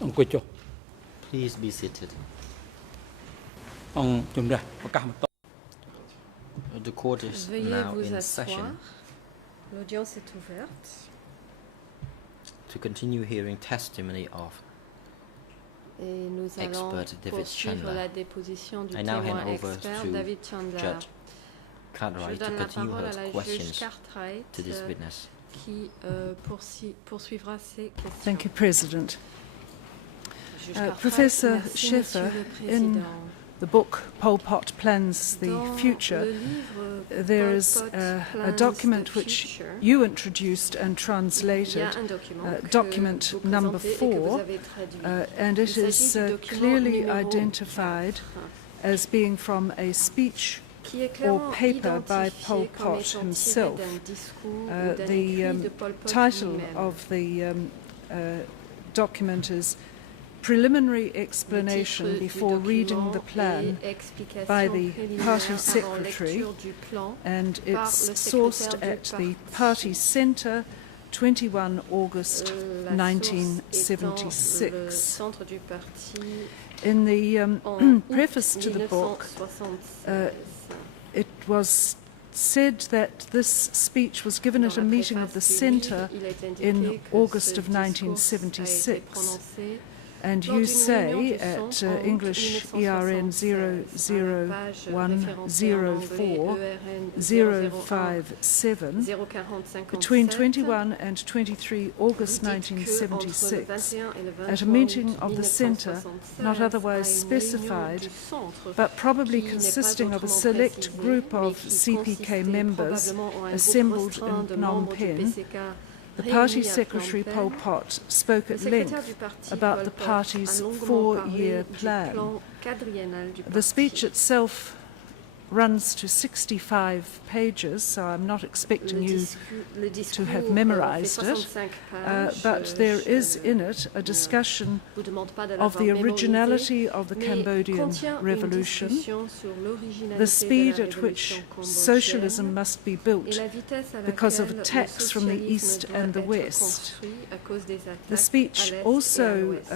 Please be seated. The court is Veuillez now vous in asseoir. session L'audience est ouverte. to continue hearing testimony of Et nous allons expert David poursuivre Chandler. la déposition du I now témoin hand over expert to David Chandler. Judge Je Cartwright to donne la continue parole à her la juge questions Cartwright to this witness. qui poursuivra ses questions. Thank you, President. Juge Cartwright, Professor merci, Schäfer, Monsieur le in Président. the book Pol Pot Plans the Dans Future, le livre there Pol is Pot a Plans document the which Future, you introduced and il y a translated, un document que document vous number présentez et que vous 4, avez traduit. and it Il is s'agit du document clearly numéro identified 4, as being from a speech qui est clairement or paper by identifié Pol comme Pot étant himself. tiré d'un discours ou d'un The écrit de Pol Pot title lui-même. of the document is Preliminary Le Explanation titre du before reading the document plan est Explication by the préliminaire party avant secretary, lecture du plan and par le it's sourced secrétaire at du the parti. Party Centre, 21 August La source étant le 1976. centre du parti In the en août preface to the book, 1976. it was said that this speech was given Dans at a la meeting of the préface du Centre livre, il est indiqué in que August ce of discours a été 1976. prononcé And lors you d'une say réunion du at centre en août English ERN 1976, à la page référencée en anglais 04057, 04057, between 21 and 23 August vous dites que entre le 1976, 21 et le at a 23 meeting août of the Centre, 1976, not otherwise à une réunion specified, du centre but probably qui n'est pas consisting of a autrement select précisé, group mais of qui CPK consistait members probablement en un groupe assembled restreint de in membres Phnom du Penh. PCK The réunis party à secretary Phnom Pol Penh. Pot spoke Le at secrétaire length du parti, about Pol the Pot, party's a longuement four-year parlé du plan. plan quadriennal du The parti. speech itself runs to 65 pages, so I'm not expecting you Le to discours have fait memorized it, 65 pages. but there Je is ne in it a discussion vous demande pas de of the l'avoir mémorisé, originality of the mais Cambodian contient une revolution, discussion sur l'originalité the speed de la at which révolution cambodgienne socialism must be et built la vitesse à because of laquelle attacks from the le East socialisme and the doit être West. construit à cause des attaques The speech à l'Est et à also l'Ouest.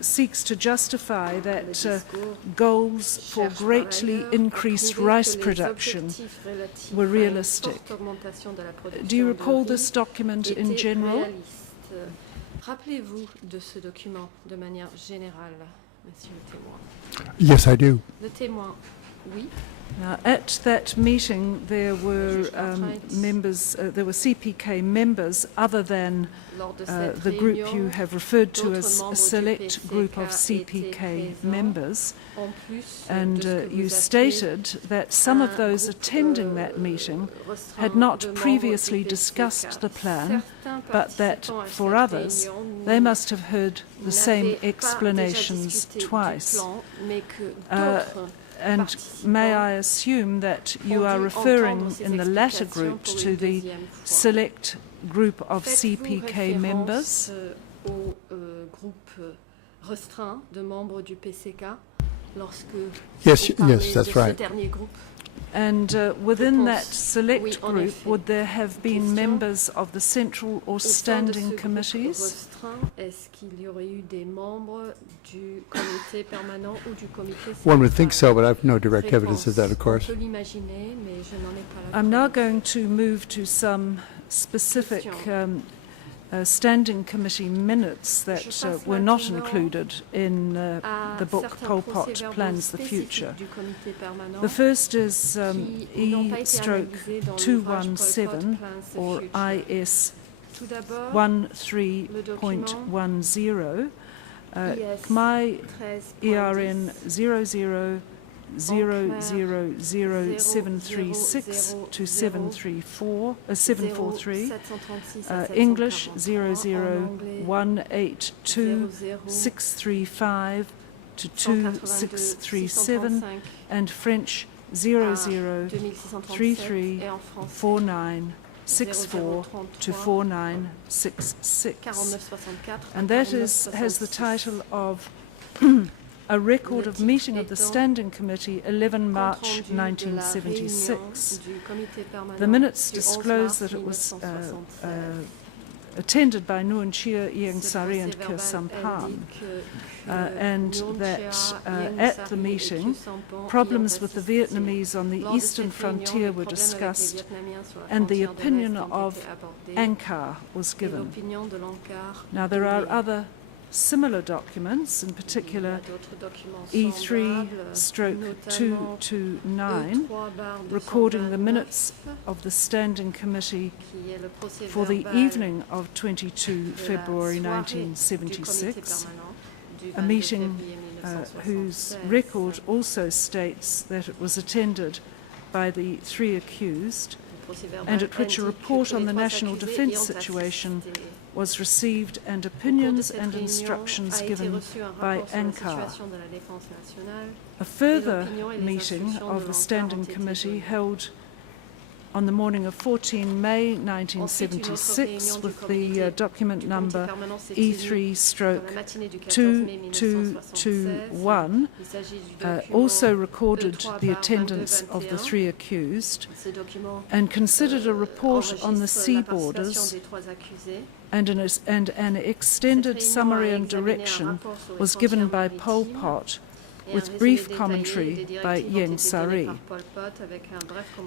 seeks to justify Le that discours goals for cherche par greatly ailleurs à increased prouver rice que les production objectifs relatifs were à une realistic. forte augmentation de la production Do you de recall riz this document in étaient general? réalistes. Rappelez-vous de ce document de manière générale, monsieur le témoin. Yes, I do. Le témoin, oui. Now, at that meeting, there were members, there were CPK members other than Lors de cette the group you réunion, have referred to d'autres as a membres du select group of PCK CPK étaient members, en plus and de ce que you vous stated that some of un those groupe, attending that meeting restreint had de not membres previously du discussed PCK. the plan, Certains but that participants à for cette others, réunion they must have heard the same n'avaient pas déjà explanations discuté du twice. plan, mais que d'autres And may I assume that you are referring in the latter group to the select group of CPK members? Au groupe restreint de membres du PCK lorsque Yes, vous parlez yes, that's de ce right. dernier groupe. And within pense, that select oui, en group, effet. would there have been Question. members of the central or Au sein de ce standing groupe committees? restreint, est-ce qu'il y aurait eu des membres du comité permanent ou du comité One would think so, central? but I've no direct evidence of that, of On course. peut l'imaginer, mais je n'en ai pas la I'm now preuve. going to move to some specific Question. standing committee minutes that Je passe were not maintenant included in À the book certains Pol Pot procès-verbaux Plans the spécifiques Future. du comité permanent The first is qui n'ont pas été analysés dans l'ouvrage Pol Pot E/217 Plans the or Future. IS Tout d'abord, 13.10, IS Khmer 13.10, ERN 00000736 to 743, 0736 à English 743, en anglais 00182-635 to 2637, 635 and French à 0033 et en français 4964 to 4966. 4964 And that has the title of A Record of Meeting of the Standing Committee, 11 March 1976. The minutes disclose that it was attended by Nguyen Chia, Ieng Sari and Kyo Sampan, and that at the meeting, problems with the Vietnamese on the eastern frontier were discussed and the opinion of ANCAR was given. Now, there are other similar documents, in particular E3/229, recording the minutes of the Standing Committee for the evening of 22 February 1976, a meeting whose record also states that it was attended by the three accused, and at which a report on the national defence situation was received and opinions and instructions given by ANCAR. A further meeting of the Standing Committee held on the morning of 14 May 1976 with the document number E3/2221 also recorded the attendance of the three accused and considered a report on the sea borders, and an extended summary and direction was given by Pol Pot, with brief commentary by Ieng Sari.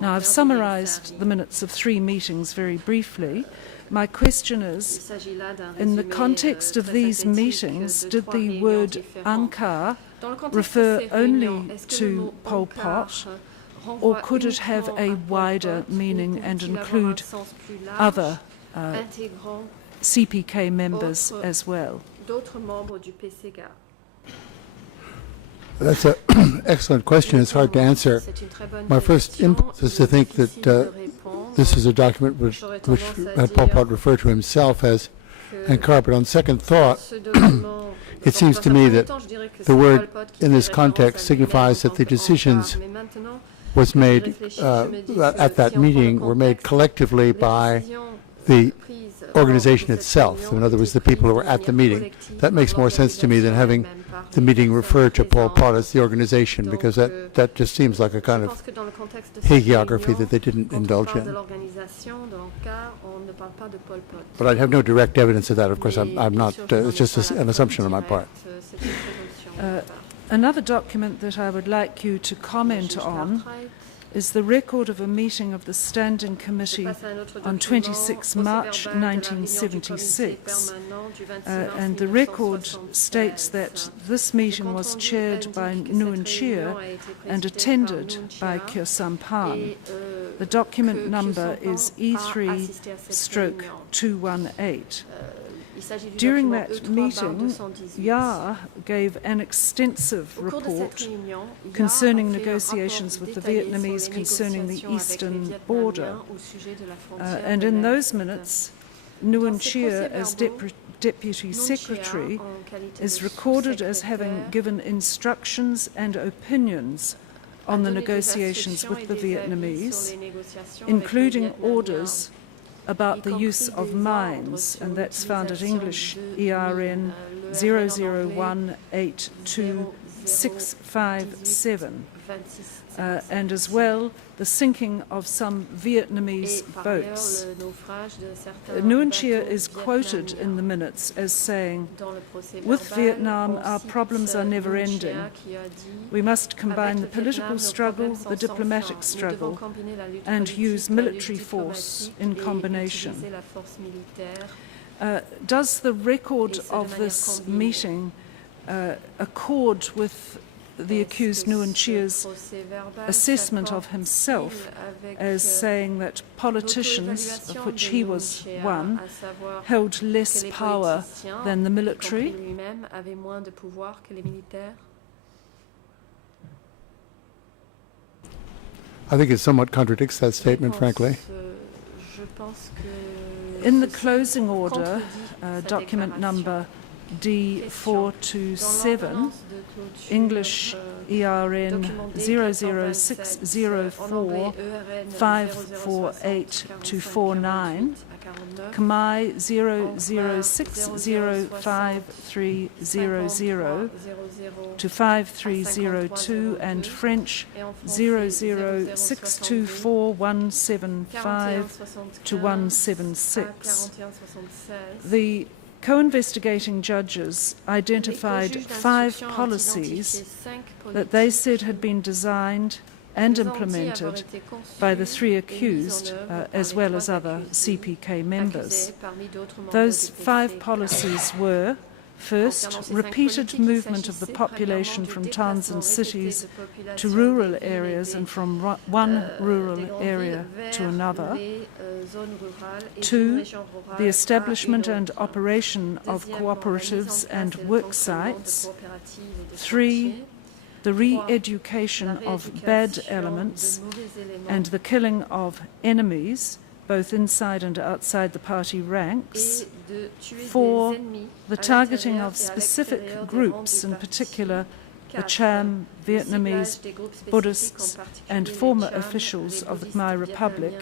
Now, I've summarized the minutes of three meetings very briefly. My question is, in the context of these meetings, did the word ANCAR refer only to Pol Pot, or could it have a wider meaning and include other CPK members as well? That's an excellent question. It's hard to answer. My first impulse is to think that this is a document which Pol Pot referred to himself as ANCAR, but on second thought, it seems to me that the word in this context signifies that the decisions was made at that meeting were made collectively by the organization itself. In other words, the people who were at the meeting. That makes more sense to me than having the meeting refer to Pol Pot as the organization, because that just seems like a kind of hagiography that they didn't indulge in. But I have no direct evidence of that. Of course, I'm not. It's just an assumption on my part. Another document that I would like you to comment on is the record of a meeting of the Standing Committee on 26 March 1976. And the record states that this meeting was chaired by Nguyen Chia and attended by Kyo Sampan. The document number is E3/218. During that meeting, Ya gave an extensive report concerning negotiations with the Vietnamese concerning the eastern border. And in those minutes, Nguyen Chia, as Deputy Secretary, is recorded as having given instructions and opinions on the negotiations with the Vietnamese, including orders about the use of mines, and that's found at English ERN 0018267, and as well the sinking of some Vietnamese boats. Nguyen Chia is quoted in the minutes as saying, "With Vietnam, our problems are never-ending. We must combine the political struggle, the diplomatic struggle, and use military force in combination." Does the record of this meeting accord with the accused Nguyen Chia's assessment of himself as saying that politicians, of which he was one, held less power than the military? I think it somewhat contradicts that statement, frankly. In the closing order, document number D427, English ERN 00604548249, Khmer 00605300 to 5302 and French 00624175 to 176. The co-investigating judges identified 5 policies that they said had been designed and implemented by the 3 accused, as well as other CPK members. Those 5 policies were: first, repeated movement of the population from towns and cities to rural areas and from one rural area to another. 2, the establishment and operation of cooperatives and work sites. 3, the re-education of bad elements and the killing of enemies, both inside and outside the party ranks. 4, the targeting of specific groups, in particular the Cham, Vietnamese, Buddhists and former officials of the Khmer Republic,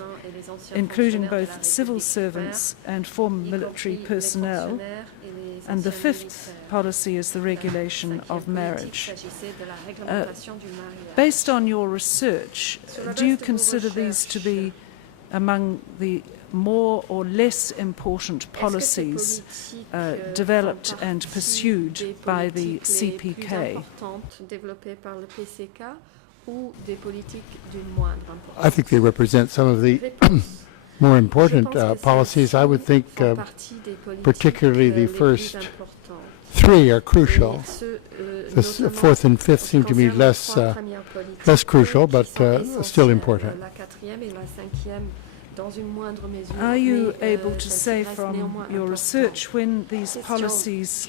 including both civil servants and former military personnel. And the 5th policy is the regulation of marriage. Based on your research, do you consider these to be among the more or less important policies developed and pursued by the CPK? I think they represent some of the more important policies. I would think particularly the first 3 are crucial. The 4th and 5th seem to be less crucial, but still important. Are you able to say from your research when these policies,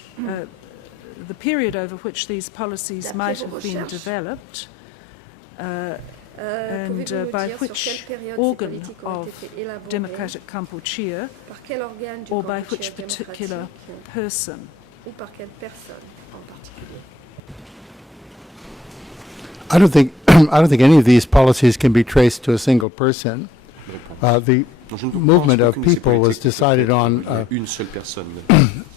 the period over which these policies might have been developed, and by which organ of Democratic Kampuchea, or by which particular person? I don't think any of these policies can be traced to a single person. The movement of people was decided on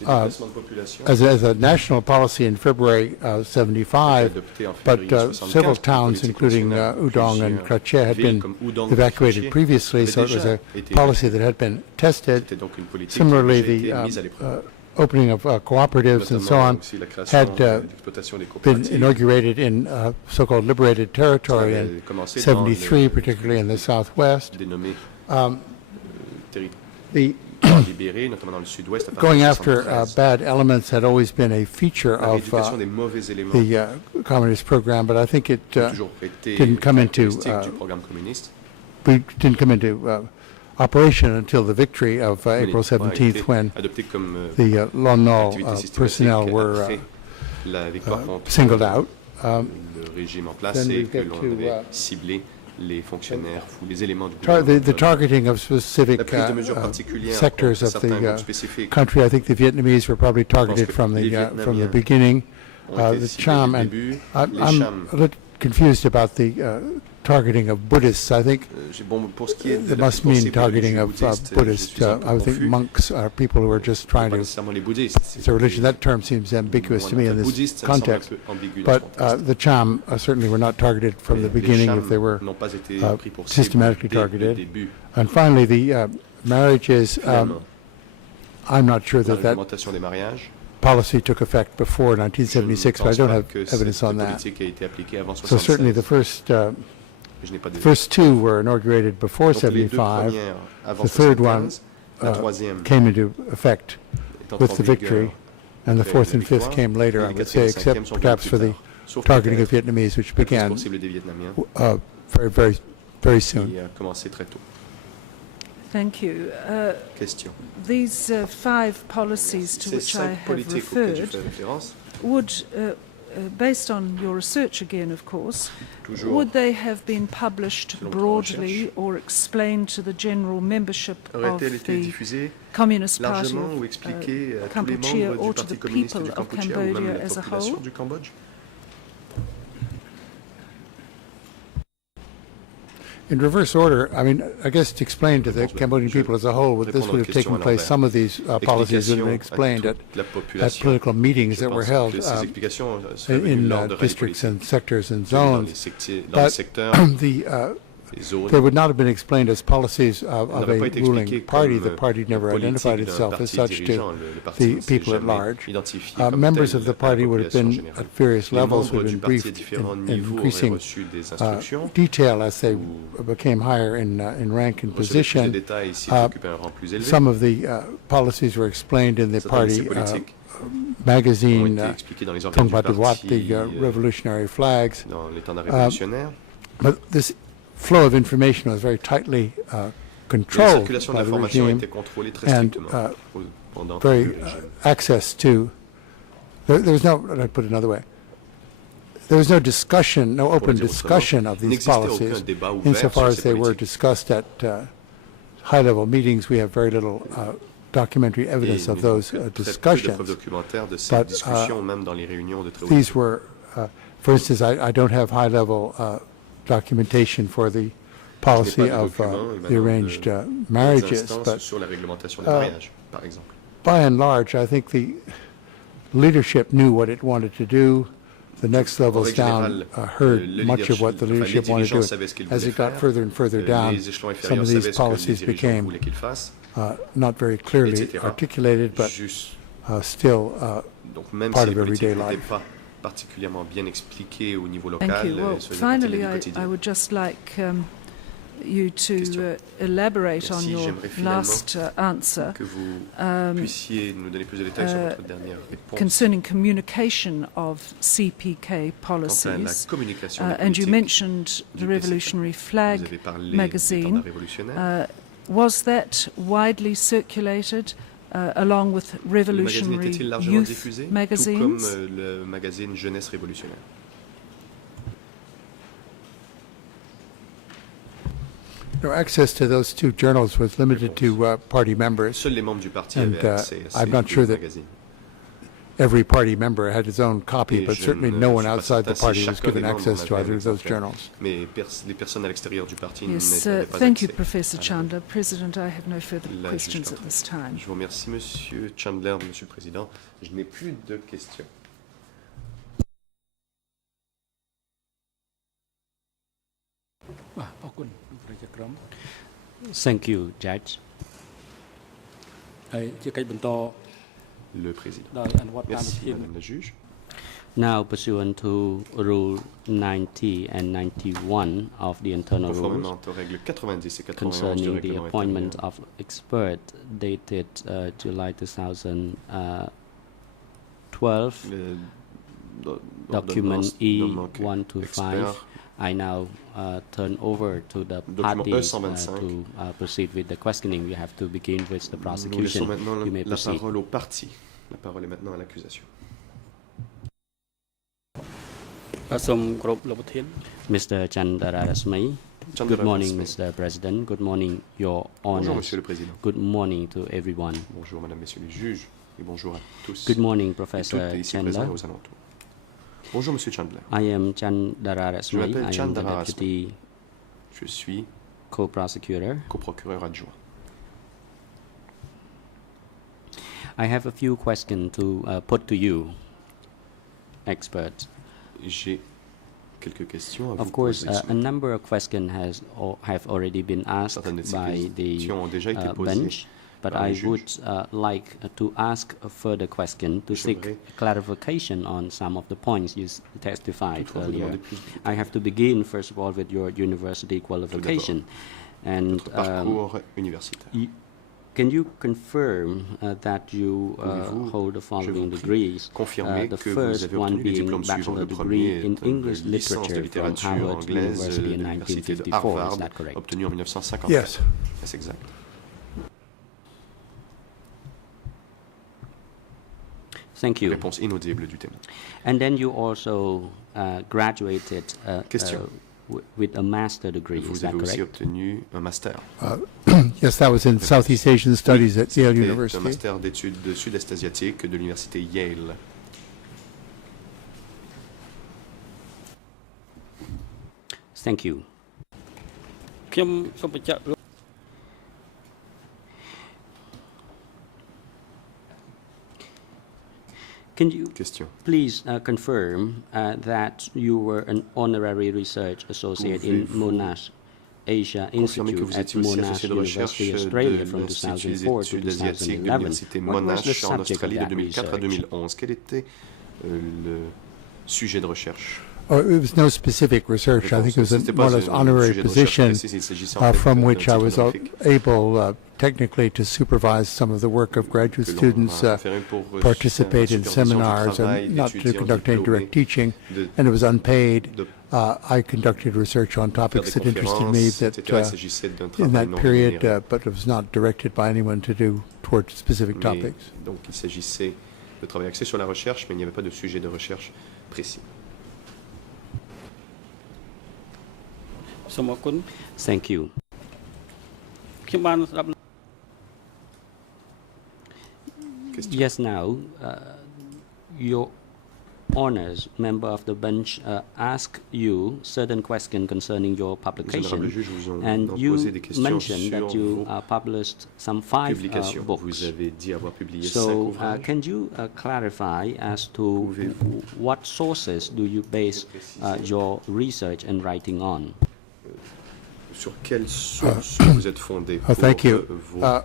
as a national policy in February '75, but several towns, including Udong and Krache, had been evacuated previously, so it was a policy that had been tested. Similarly, the opening of cooperatives and so on had been inaugurated in so-called liberated territory in '73, particularly in the southwest. Going after bad elements had always been a feature of the communist program, but I think it didn't come into operation until the victory of April 17th, when the Lon Nol personnel were singled out. Then we get to the targeting of specific sectors of the country. I think the Vietnamese were probably targeted from the beginning. The Cham, and I'm a little confused about the targeting of Buddhists. I think it must mean targeting of Buddhists. I would think monks are people who are just trying to. It's a religion. That term seems ambiguous to me in this context. But the Cham certainly were not targeted from the beginning if they were systematically targeted. And finally, the marriages. I'm not sure that policy took effect before 1976, but I don't have evidence on that. So certainly the first 2 were inaugurated before '75. The third one came into effect with the victory, and the 4th and 5th came later, I would say, except perhaps for the targeting of Vietnamese, which began very, very, very soon. Thank you. These 5 policies to which I have referred would, based on your research again, of course, would they have been published broadly or explained to the general membership of the Communist Party of Kampuchea or to the people of Cambodia as a whole? In reverse order, I mean, I guess to explain to the Cambodian people as a whole, this would have taken place, some of these policies would have been explained at political meetings that were held in districts and sectors and zones. But they would not have been explained as policies of a ruling party. The party never identified itself as such to the people at large. Members of the party would have been at various levels, would have been briefed in increasing detail as they became higher in rank and position. Some of the policies were explained in the party magazine, Tongba Duat, the revolutionary flags. But this flow of information was very tightly controlled by the regime, and very access to. There was no. Let me put it another way. There was no discussion, no open discussion of these policies, insofar as they were discussed at high-level meetings. We have very little documentary evidence of those discussions. But these were, for instance, I don't have high-level documentation for the policy of the arranged marriages, but by and large, I think the leadership knew what it wanted to do. The next levels down heard much of what the leadership wanted to do. As it got further and further down, some of these policies became not very clearly articulated, but still part of everyday life. Particulièrement bien expliqué au niveau local. Thank you. Well, finally, I would just like you to elaborate on your last answer concerning communication of CPK policies. And you mentioned the Revolutionary Flag magazine. Was that widely circulated? Along with revolutionary youth magazines? Tout comme le magazine Jeunesse révolutionnaire. No, access to those two journals was limited to party members. Seuls les membres du parti and avaient accès à I'm not sure that every party member had his own copy, but certainly no one outside the party was given access to either of those journals. Mais les personnes à l'extérieur du parti Yes, n'avaient pas thank you, accès. Professor Chandler. President, I have no further questions at this time. Je vous remercie, Monsieur Chandler, Monsieur le Président. Je n'ai plus de questions. Thank you, Judge. Le Président. Merci, Madame la Juge. Now, pursuant to Rule 90 and 91 of the internal rules Conformément aux règles 90 et 91 du concerning the règlement appointment intérieur, of expert dated July 2012, document E125, I now turn over to the party to proceed with the questioning. We have to begin with the Nous laissons prosecution. maintenant You may la proceed. parole au parti. La parole est maintenant à l'accusation. Mr. Chandararasmai. Good morning, Chandararasmai. Mr. President. Good morning, Your Bonjour, Honor. Monsieur le Président. Good morning to everyone. Bonjour, Madame, Messieurs les juges. Et bonjour à tous. Good morning, et toutes Professor ici présents Chandler. et aux alentours. Bonjour, Monsieur Chandler. I am Je Chandararasmai. m'appelle I am the Chandararasmai. Deputy Je suis Co-Prosecutor. coprocureur adjoint. I have a few questions to put to you, expert. J'ai quelques questions à vous Of course, poser. a number of questions have already been asked Certaines de ces by the questions ont déjà été posées bench, but par les I juges. would like to ask a further question to seek J'aimerais clarification on some of the points you testified toutefois vous earlier. demander plus de I détails. have to begin, first of all, with your university qualification. And Votre parcours universitaire. can you confirm that you Pouvez-vous, hold the je following vous prie, degrees? confirmer The que vous first avez one obtenu les being diplômes suivants. bachelor Le degree premier in est English une licence de literature from littérature Harvard anglaise University de in l'université de 1954. Is Harvard, that correct? obtenu en 1954. Yes. C'est exact. Thank you. Réponse inaudible du témoin. And then you also graduated Question. With a master degree, is Vous that avez aussi correct? obtenu un master. Yes, that was in Southeast Asian Studies at Yale C'était un University. master d'études de sud-est asiatique de l'université Yale. Thank you. Can you Question. please confirm that you were an honorary research associate in Monash Asia Institute at Monash University, Australia from 2004 to 2011? What was the subject of that research? Quel était le sujet de recherche? Oh, it was no specific research. I think it was a more or less honorary position from which I was able technically to supervise some of the work of graduate students, participate in seminars, and not to conduct any direct teaching, and it was unpaid. I conducted research on topics that interested me in that period, but it was not directed by anyone to do towards specific topics. Donc il s'agissait de travailler axé sur la recherche, mais il n'y avait pas de sujet de recherche précis. Thank you. Yes, now, your honors member of the bench asked you certain questions concerning your publication, and you mentioned that you published some 5 books. So can you clarify as to what sources do you base your research and writing on? Sur quelle source vous êtes fondé pour thank you. vos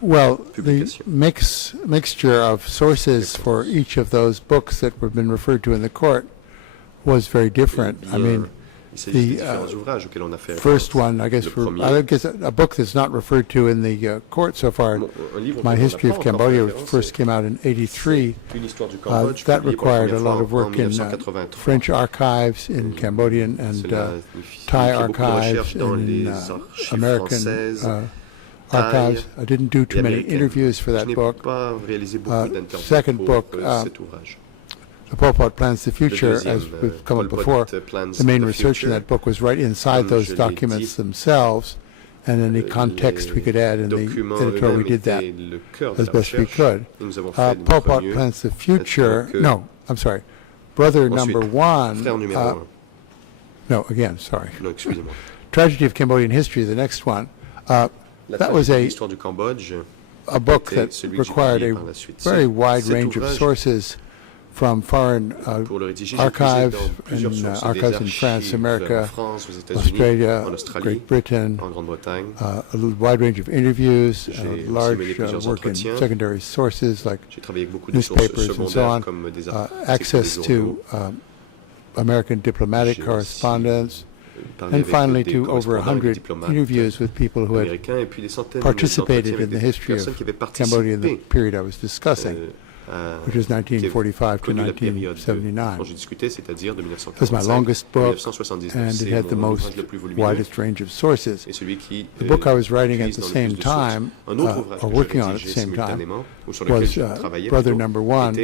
Well, the mixture of sources for each of those books that have been referred to in the court was very different. I mean, the first one, I guess a book that's not referred to in the court so far, My History of Cambodia, first came out in '83. That required a lot of work in French archives, in Cambodian and Thai archives, in American archives. I didn't do too many interviews for that book. Second book, The Pol Pot Plans the Future, as we've come up before, the main research in that book was right inside those documents themselves, and any context we could add in the editorial, we did that as best we could. Pol Pot Plans the Future, no, I'm sorry, Brother Number One, no, again, sorry. Tragedy of Cambodian History, the next one. That was a book that required a very wide range of sources from foreign archives, archives in France, America, Australia, Great Britain, a wide range of interviews, large work in secondary sources like newspapers and so on, access to American diplomatic correspondence, and finally to over 100 interviews with people who had participated in the history of Cambodia in the period I was discussing, which was 1945 to 1979. It was my longest book, and it had the widest range of sources. The book I was writing at the same time, or working on at the same time, was Brother Number One,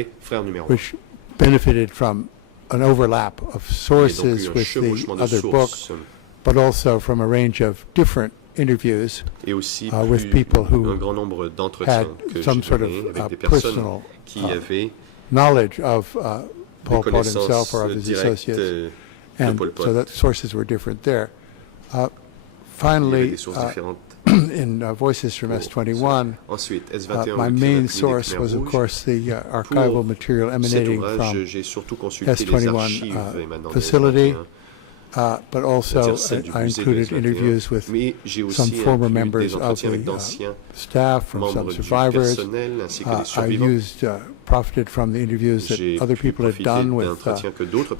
which benefited from an overlap of sources with the other book, but also from a range of different interviews with people who had some sort of personal knowledge of Pol Pot himself or of his associates, and so that sources were different there. Finally, in Voices from S21, my main source was, of course, the archival material emanating from S21 facility, but also I included interviews with some former members of the staff, from some survivors. I profited from the interviews that other people had done with a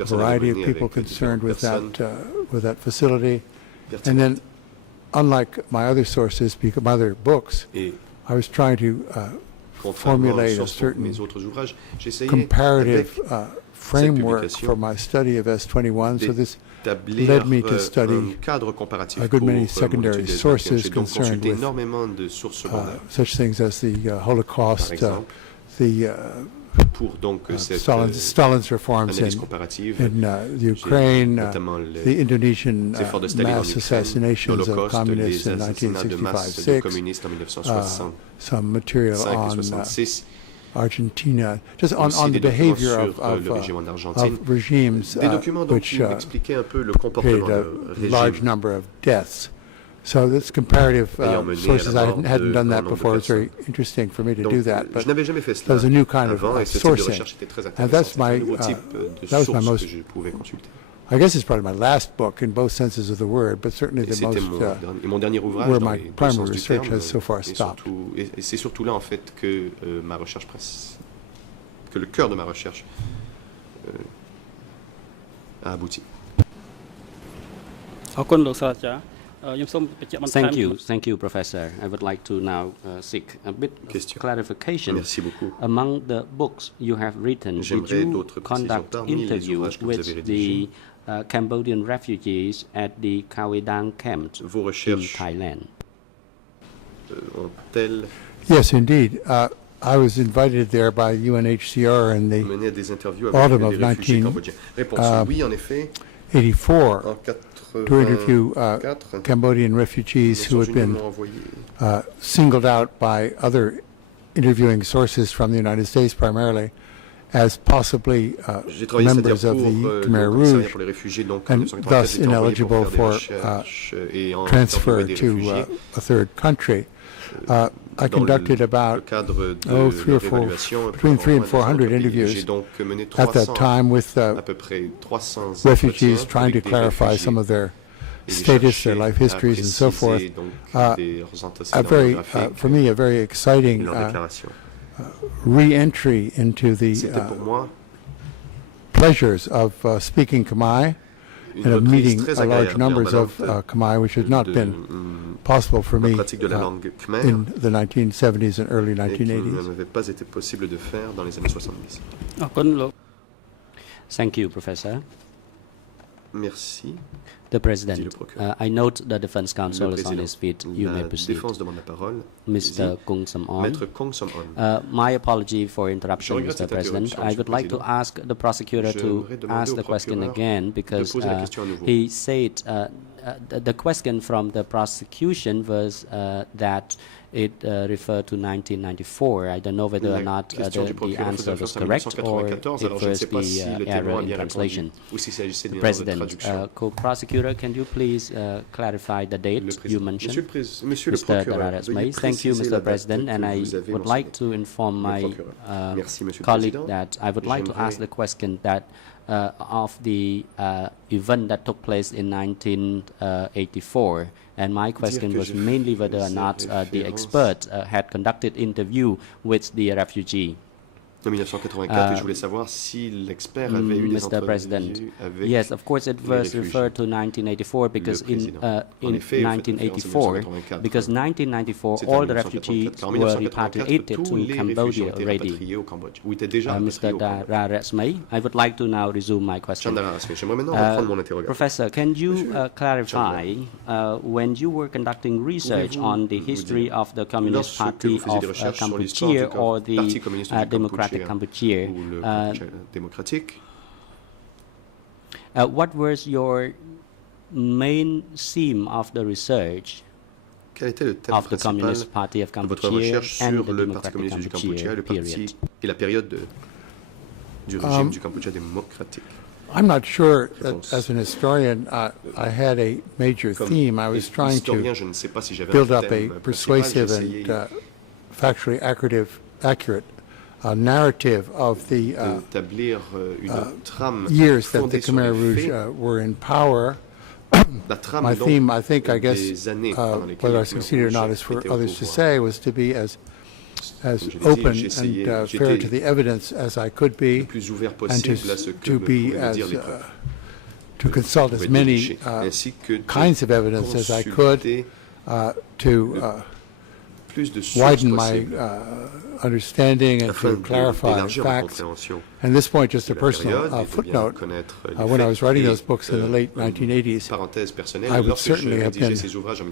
variety of people concerned with that facility. And then, unlike my other sources, my other books, I was trying to formulate a certain comparative framework for my study of S21, so this led me to study a good many secondary sources concerned with such things as the Holocaust, Stalin's reforms in Ukraine, the Indonesian mass assassinations of communists in 1965-6, some material on Argentina, just on the behavior of regimes which created a large number of deaths So that's comparative ayant mené sources. à I la mort hadn't de done grand that nombre de before. It's very personnes. interesting for me to Donc, do that. je But n'avais jamais fait that cela was a new kind avant, et of ce type de sourcing. recherche était très And intéressant. that's C'était un my, nouveau type de that was my source most, que je pouvais consulter. I guess it's probably my last book in both senses of the word, but certainly Et the c'était most, mon dernier ouvrage where dans my les deux primary sens du research terme, has so far et stopped. et c'est surtout là en fait que ma recherche que le cœur de ma recherche a abouti. Thank you, Professor. I would like to now seek a bit of clarification. Merci beaucoup. Among the books you have written, did you conduct interviews with the Cambodian refugees at the Khao Dang camp in Thailand? Ont-elles Yes, indeed. I was invited there by UNHCR in the mené à des interviews autumn avec of des réfugiés cambodgiens? Réponse oui, en effet. 1984 En to interview 84, Cambodian refugees who had been singled out by other interviewing sources from the United States primarily as possibly members of the Khmer Rouge and thus ineligible for transfer to a third country. I conducted about between 300 and 400 interviews at that time with refugees, trying to clarify some of their status, their life histories, and so forth. For me, a very exciting re-entry into the pleasures of speaking Khmer and of meeting large numbers of Khmer, which had not been possible for me in the 1970s and early 1980s. Thank you, Professor. Merci. The President, I note the Defense Counsel is on his feet. You may proceed. Mr. Kung Som-on. My apology for interruption, Mr. President. I would like to ask the prosecutor to ask the question again because he said the question from the prosecution was that it referred to 1994. I don't know whether or not the answer was correct or it was the error in translation. The President, co-prosecutor, can you please clarify the date you mentioned? Mr. Darares May. Thank you, Mr. President, and I would like to inform my colleague that I would like to ask the question that of the event that took place in 1984. And my question was mainly whether or not the expert had conducted interview with the refugee. Mr. President, yes, of course it was referred to 1984 because in 1994, all the refugees were repatriated to Cambodia already. Mr. Darares May, I would like to now resume my question. Professor, can you clarify when you were conducting research on the history of the Communist Party of Cambodia or the Democratic Cambodia, what was your main theme of the research of the Communist Party of Cambodia and the Democratic Cambodia period? I'm not sure that as an historian I had a major theme. I was trying to build up a persuasive and factually accurate narrative of the years that the Khmer Rouge were in power. My theme, I guess, whether I succeeded or not is for others to say, was to be as open and fair to the evidence as I could be, and to be as to consult as many kinds of evidence as I could to widen my understanding and to clarify facts. And at this point, just a personal footnote, when I was writing those books in the late 1980s, I would certainly have been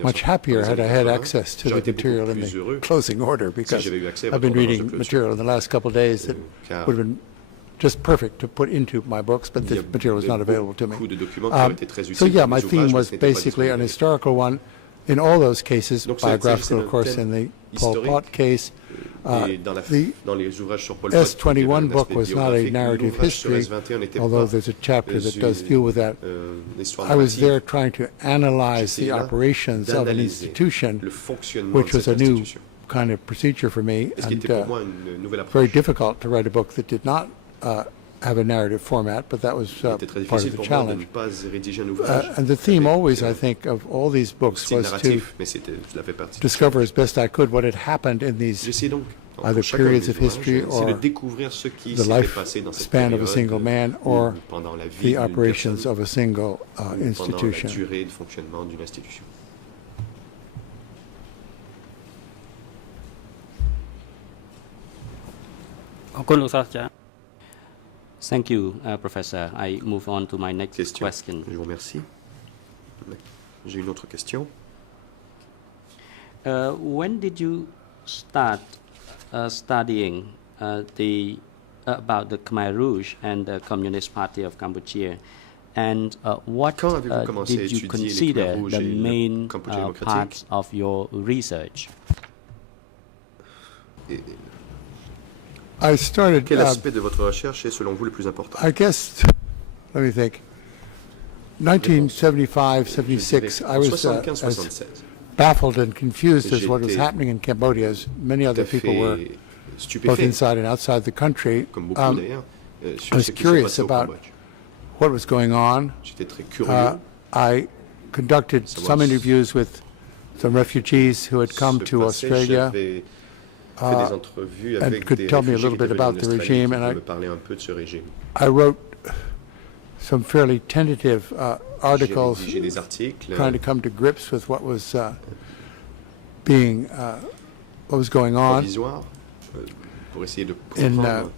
much happier had I had access to the material in the closing order, because I've been reading material in the last couple of days that would have been just perfect to put into my books, but the material was not available to me. So yeah, my theme was basically an historical one. In all those cases, biographical, of course, in the Pol Pot case, Et dans les ouvrages sur Pol Pot, S21 book was not a narrative history, although there's a chapter that does deal with that. I was there trying to analyze the operations of an institution, which was a new kind of procedure for me, and very difficult to write a book that did not have a narrative format, but that was part of the challenge. And the theme always, I think, of all these books was to discover as best I could what had happened in these either periods of history or the lifespan of a single man or the operations of a single institution. Thank you, Professor. I move on to my next question. Je vous remercie. J'ai une autre question. When did you start studying about the Khmer Rouge and the Communist Party of Cambodia? And what did you consider the main parts of your research? I started. Quel aspect de votre recherche est selon vous le plus important? I guess, let me think. 1975, 76, I was as baffled and confused as what was happening in Cambodia, as many other people were, both inside and outside the country. I was curious about what was going on. I conducted some interviews with some refugees who had come to Australia and could tell me a little bit about the regime. And I wrote some fairly tentative articles trying to come to grips with what was going on. In about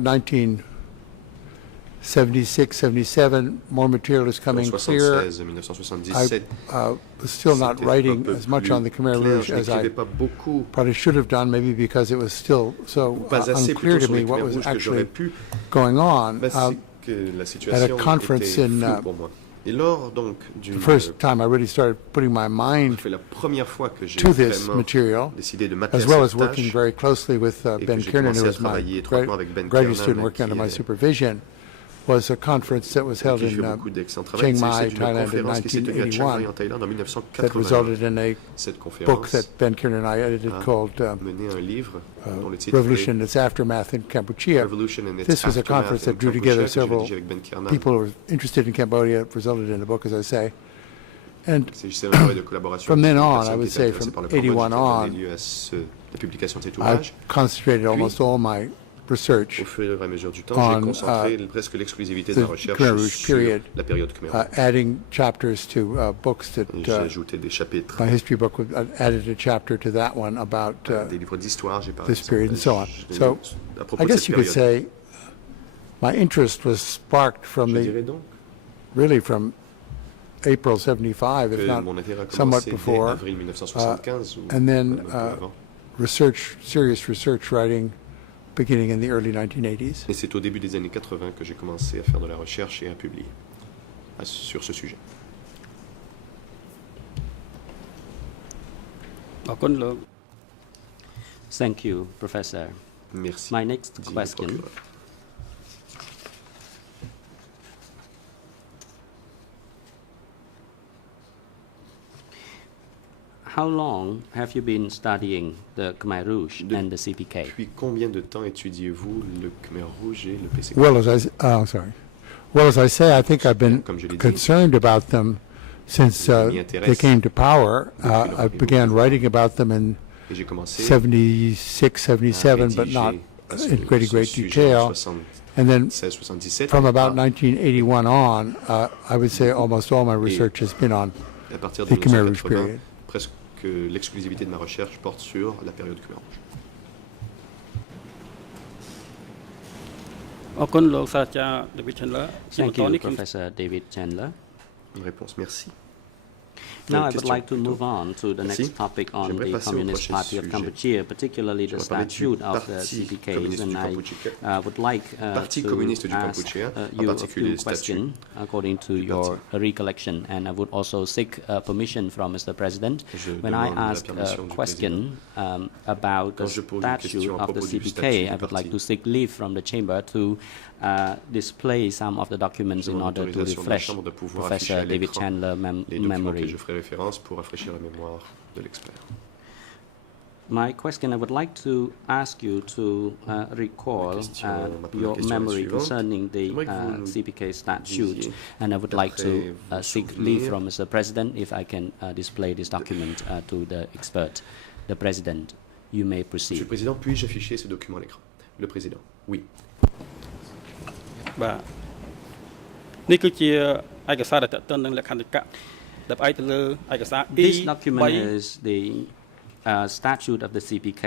1976, 77, more material is coming clear. I was still not writing as much on the Khmer Rouge as I probably should have done, maybe because it was still so unclear to me what was actually going on. At a conference in the first time I really started putting my mind to this material, as well as working very closely with Ben Kiernan, who was my graduate student working under my supervision, was a conference that was held in Chiang Mai, Thailand in 1981 that resulted in a book that Ben Kiernan and I edited called Revolution and Its Aftermath in Cambodia. This was a conference that drew together several people who were interested in Cambodia. It resulted in a book, as I say. And from then on, I would say from 81 on, I concentrated almost all my research on the Khmer Rouge period, adding chapters to books that my history book added a chapter to that one about this period and so on. So I guess you could say my interest was sparked from really from April 75, if not somewhat before, and then serious research writing beginning in the early 1980s. Et c'est au début des années 80 que j'ai commencé à faire de la recherche et à publier sur ce sujet. Thank you, Professor. Merci. My next question. How long have you been studying the Khmer Rouge and the CPK? Depuis combien de temps étudiez-vous le Khmer Rouge et le PCK? Well, as I say, I think I've been concerned about them since they came to power. I began writing about them in 76, 77, but not in great detail. And then from about 1981 on, I would say almost all my research has been on the Khmer Rouge period. Presque l'exclusivité de ma recherche porte sur la période Khmer Rouge. Thank you, Professor David Chandler. Une réponse, merci. Now I would like to move on to the Merci. next topic on J'aimerais the passer au Communist prochain Party of sujet. Cambodia, particularly the J'aimerais parler du statute of the Parti CPKs, communiste and du I Cambodge. would like Parti to communiste du ask Cambodge, en you a particulier few les statuts questions according to du your parti. recollection, and I would also seek permission from Mr. President. Je When I demande la ask a permission du question about the Quand je pose une statute question à of the propos du CPK, statut I du would like parti. to seek leave from the chamber to display some of the documents Je in demande order to l'autorisation de la refresh Chambre de pouvoir afficher Professor à David l'écran Chandler les documents memory. que je ferai référence pour rafraîchir la mémoire de l'expert. My question, I would like to ask you to recall ma première your question est la memory suivante. concerning the J'aimerais que vous nous CPK statute, disiez, and I would like to d'après vos seek souvenirs, leave from Mr. President if I can display this document to the expert. The President, you may Monsieur proceed. le Président, puis-je afficher ce document à l'écran? Le Président. Oui. បាទនេះគឺជាឯកសារដែលតេតិននឹងលក្ខន្តិកៈដែលផ្អែកទៅលើឯកសារ This document is the statute of the CPK,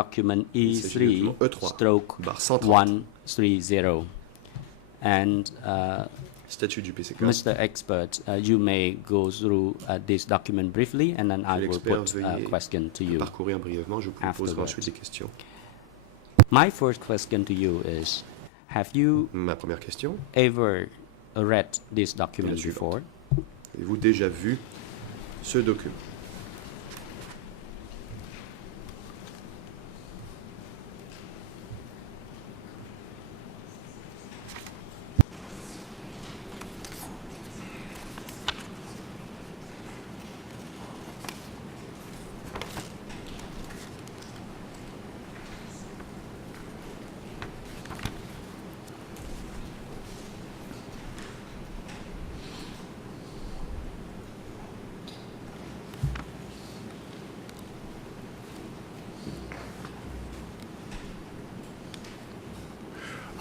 document E3/130. And Statut du PCK. Mr. Expert, you may go through this document briefly, and then I will put a question to you. Parcourir brièvement, je vous poserai afterwards. ensuite des questions. My first question to you is, have you Ma première question, ever read this document suivante. before? avez-vous déjà vu ce document?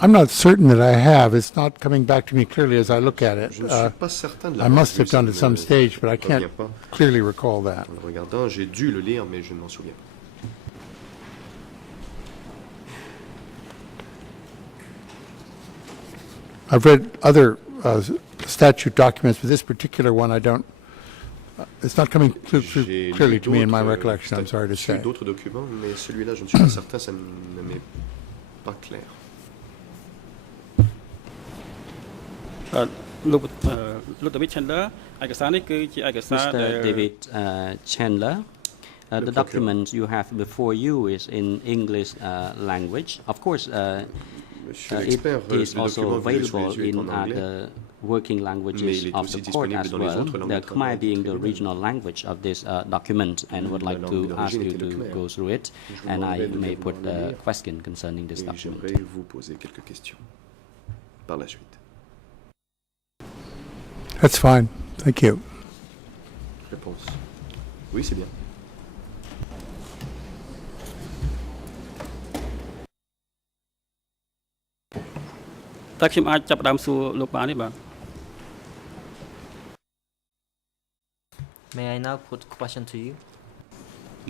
I'm not certain that I have. It's not coming back to me clearly as I look at it. Je ne suis pas certain de I l'avoir must vu, have done ça at some me stage, but I can't revient pas. clearly recall that. En le regardant, j'ai dû le lire, mais je ne m'en souviens pas. I've read other statute documents, but this particular one I don't. It's not coming through J'ai clearly lu to me in my d'autres recollection. I'm sorry to say. d'autres documents, mais celui-là, je ne suis pas certain, ça ne m'est pas clair. លោកដាវីត Chandler ឯកសារនេះគឺជាឯកសារដែល Mr. David Chandler, the procureur. document you have before you is in English language. Of course, Monsieur it l'expert, is le also document que j'ai sous available les yeux est in en anglais. other working Mais languages il est of aussi the court disponible as dans les well. autres langues The de Khmer travail being du the tribunal. regional language of this document, and would La like langue to d'origine ask you était le to khmer. go through it, Je vous and I demanderai de may bien put vouloir le a lire. question concerning this Et document. j'aimerais vous poser quelques questions par la suite. That's fine. Thank you. Réponse. Oui, c'est bien.តើខ្ញុំអាចចាប់ផ្ដើមសួរលោកបានទេបាទ May I now put question to you?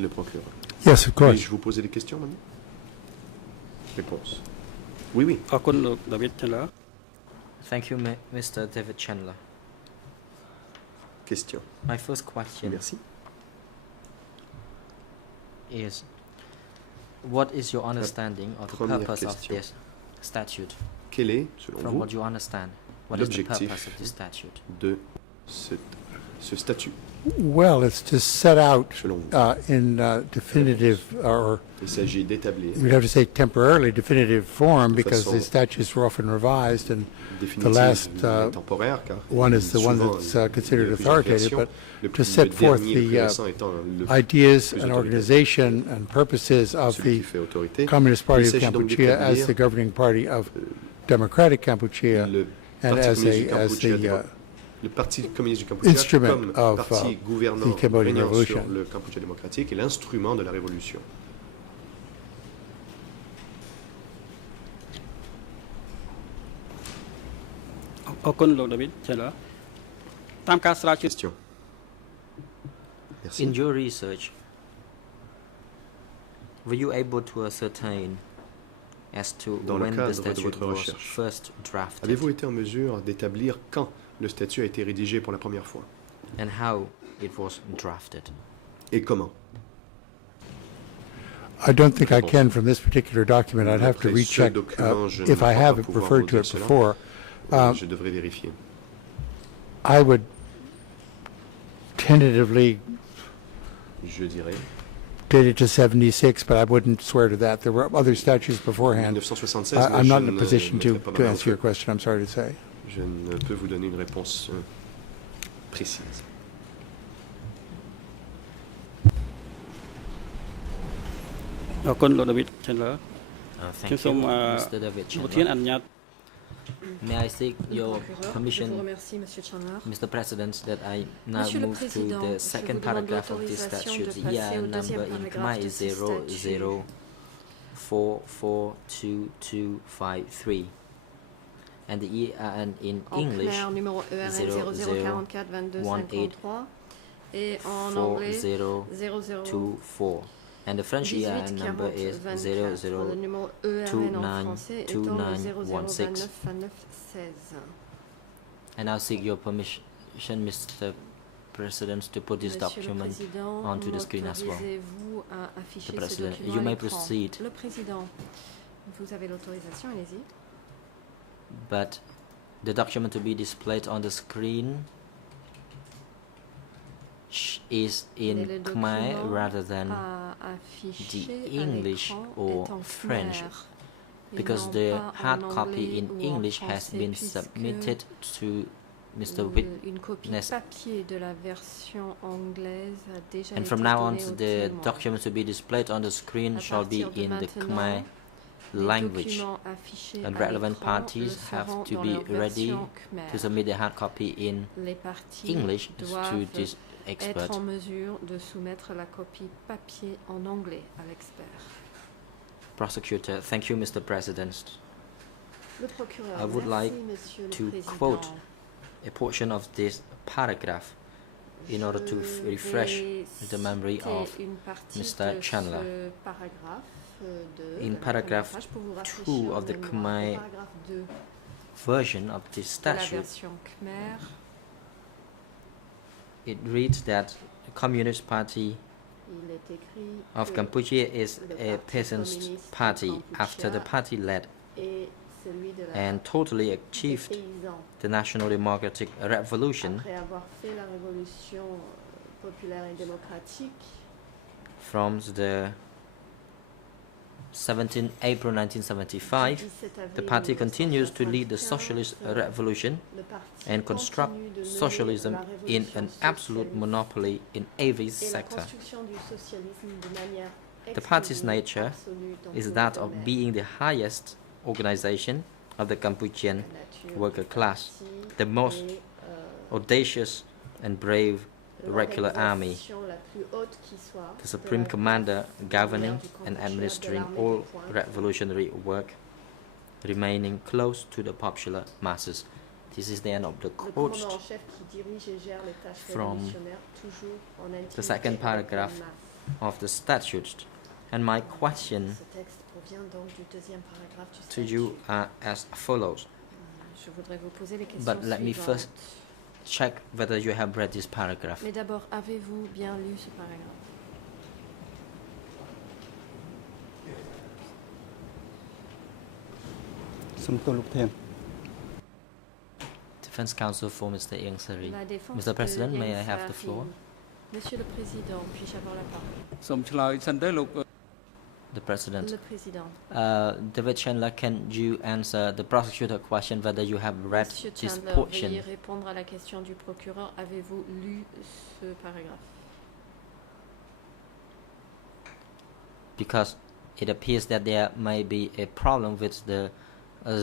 Le procureur. Yes, of course. Puis-je vous poser des questions maintenant? Réponse. Oui, oui. អរគុណលោកដាវីត Chandler Thank you, Mr. David Chandler. Question. My first question Merci. is, what is your understanding of the première purpose of question. this statute? Quel est, selon From vous, what you understand, what is the l'objectif purpose of this statute? de ce statut, Well, it's to set out selon vous? in definitive, or Il s'agit d'établir we'd have to say temporarily definitive form, De because the façon statutes were often revised, and définitive last, et temporaire, car one is the one souvent, that's il y a considered plusieurs authoritative, versions. but Le to set le forth dernier, le plus the récent étant le ideas plus and autoritaire. organization and purposes of Celui the qui fait autorité. Communist Party Il of s'agit donc Kampuchea as d'établir the governing party of Democratic Kampuchea, le and Parti as communiste du the Cambodge le Parti communiste du Cambodge instrument comme of, parti gouvernant the Cambodian régnant Revolution. sur le Cambodge démocratique et l'instrument de la révolution.អរគុណលោកដាវីត Chandler តាមការស្រាវជ្រាវ Question. Merci. In your research, were you able to ascertain as to Dans le when the cadre de statute votre was recherche, first drafted? Avez-vous été en mesure d'établir quand le statut a été rédigé pour la première fois? and how it was drafted. Et comment? I don't think I can from this particular document. I'd have to recheck if I have referred to it before. Je devrais vérifier. I would tentatively Je dirais date it to 76, but I wouldn't swear to that. There were other statutes beforehand. 1976. I'm not in a position to answer your question, I'm sorry to say. Je ne peux vous donner une réponse précise. Thank you, Mr. David Chandler. May I seek your permission, Mr. President, that I now move to the second paragraph of this statute. The EIN number in Khmer is 00442253. And the EIN in English 00184024. And the French EIN number is 00292916. And I'll seek your permission, Mr. President, to put this document onto the screen as well. The President, you may proceed. Le Président, vous avez l'autorisation, allez-y. But the document to be displayed on the screen is in Khmer rather than the English or French, because the hard copy in English has been submitted to Mr. Witness. And from now on, the document to be displayed on the screen shall be in the Khmer language, and relevant parties have to be ready to submit the hard copy in English to this expert. Être en mesure de soumettre la copie papier en anglais à l'expert. Prosecutor, thank you, Mr. President. Le procureur, I would like to quote a portion of this paragraph in order to refresh the memory of Mr. Chandler. In paragraph 2 of the Khmer version of this statute, it reads that the Communist Party of Cambodia is a peasants' party after the party led and totally achieved the National Democratic Revolution from the 17 April 1975, the party continues to lead the socialist revolution and construct socialism in an absolute monopoly in every sector. The party's nature is that of being the highest organization of the Cambodian worker class, the most audacious and brave regular army, the supreme commander governing and administering all revolutionary work, remaining close to the popular masses. This is the end of the quote from the second paragraph of the statute. And my question to you are as follows. But let me first check whether you have read this paragraph. Mais d'abord, avez-vous bien lu ce paragraphe? Defense counsel for Mr. Ieng Sary. Mr. President, may I have the floor? Monsieur le Président, puis-je avoir la parole? The President. Le Président. David Chandler, can you answer the prosecutor question whether you have read Monsieur this Chandler, portion? veuillez répondre à la question du procureur. Avez-vous lu ce paragraphe? Because it appears that there may be a problem with the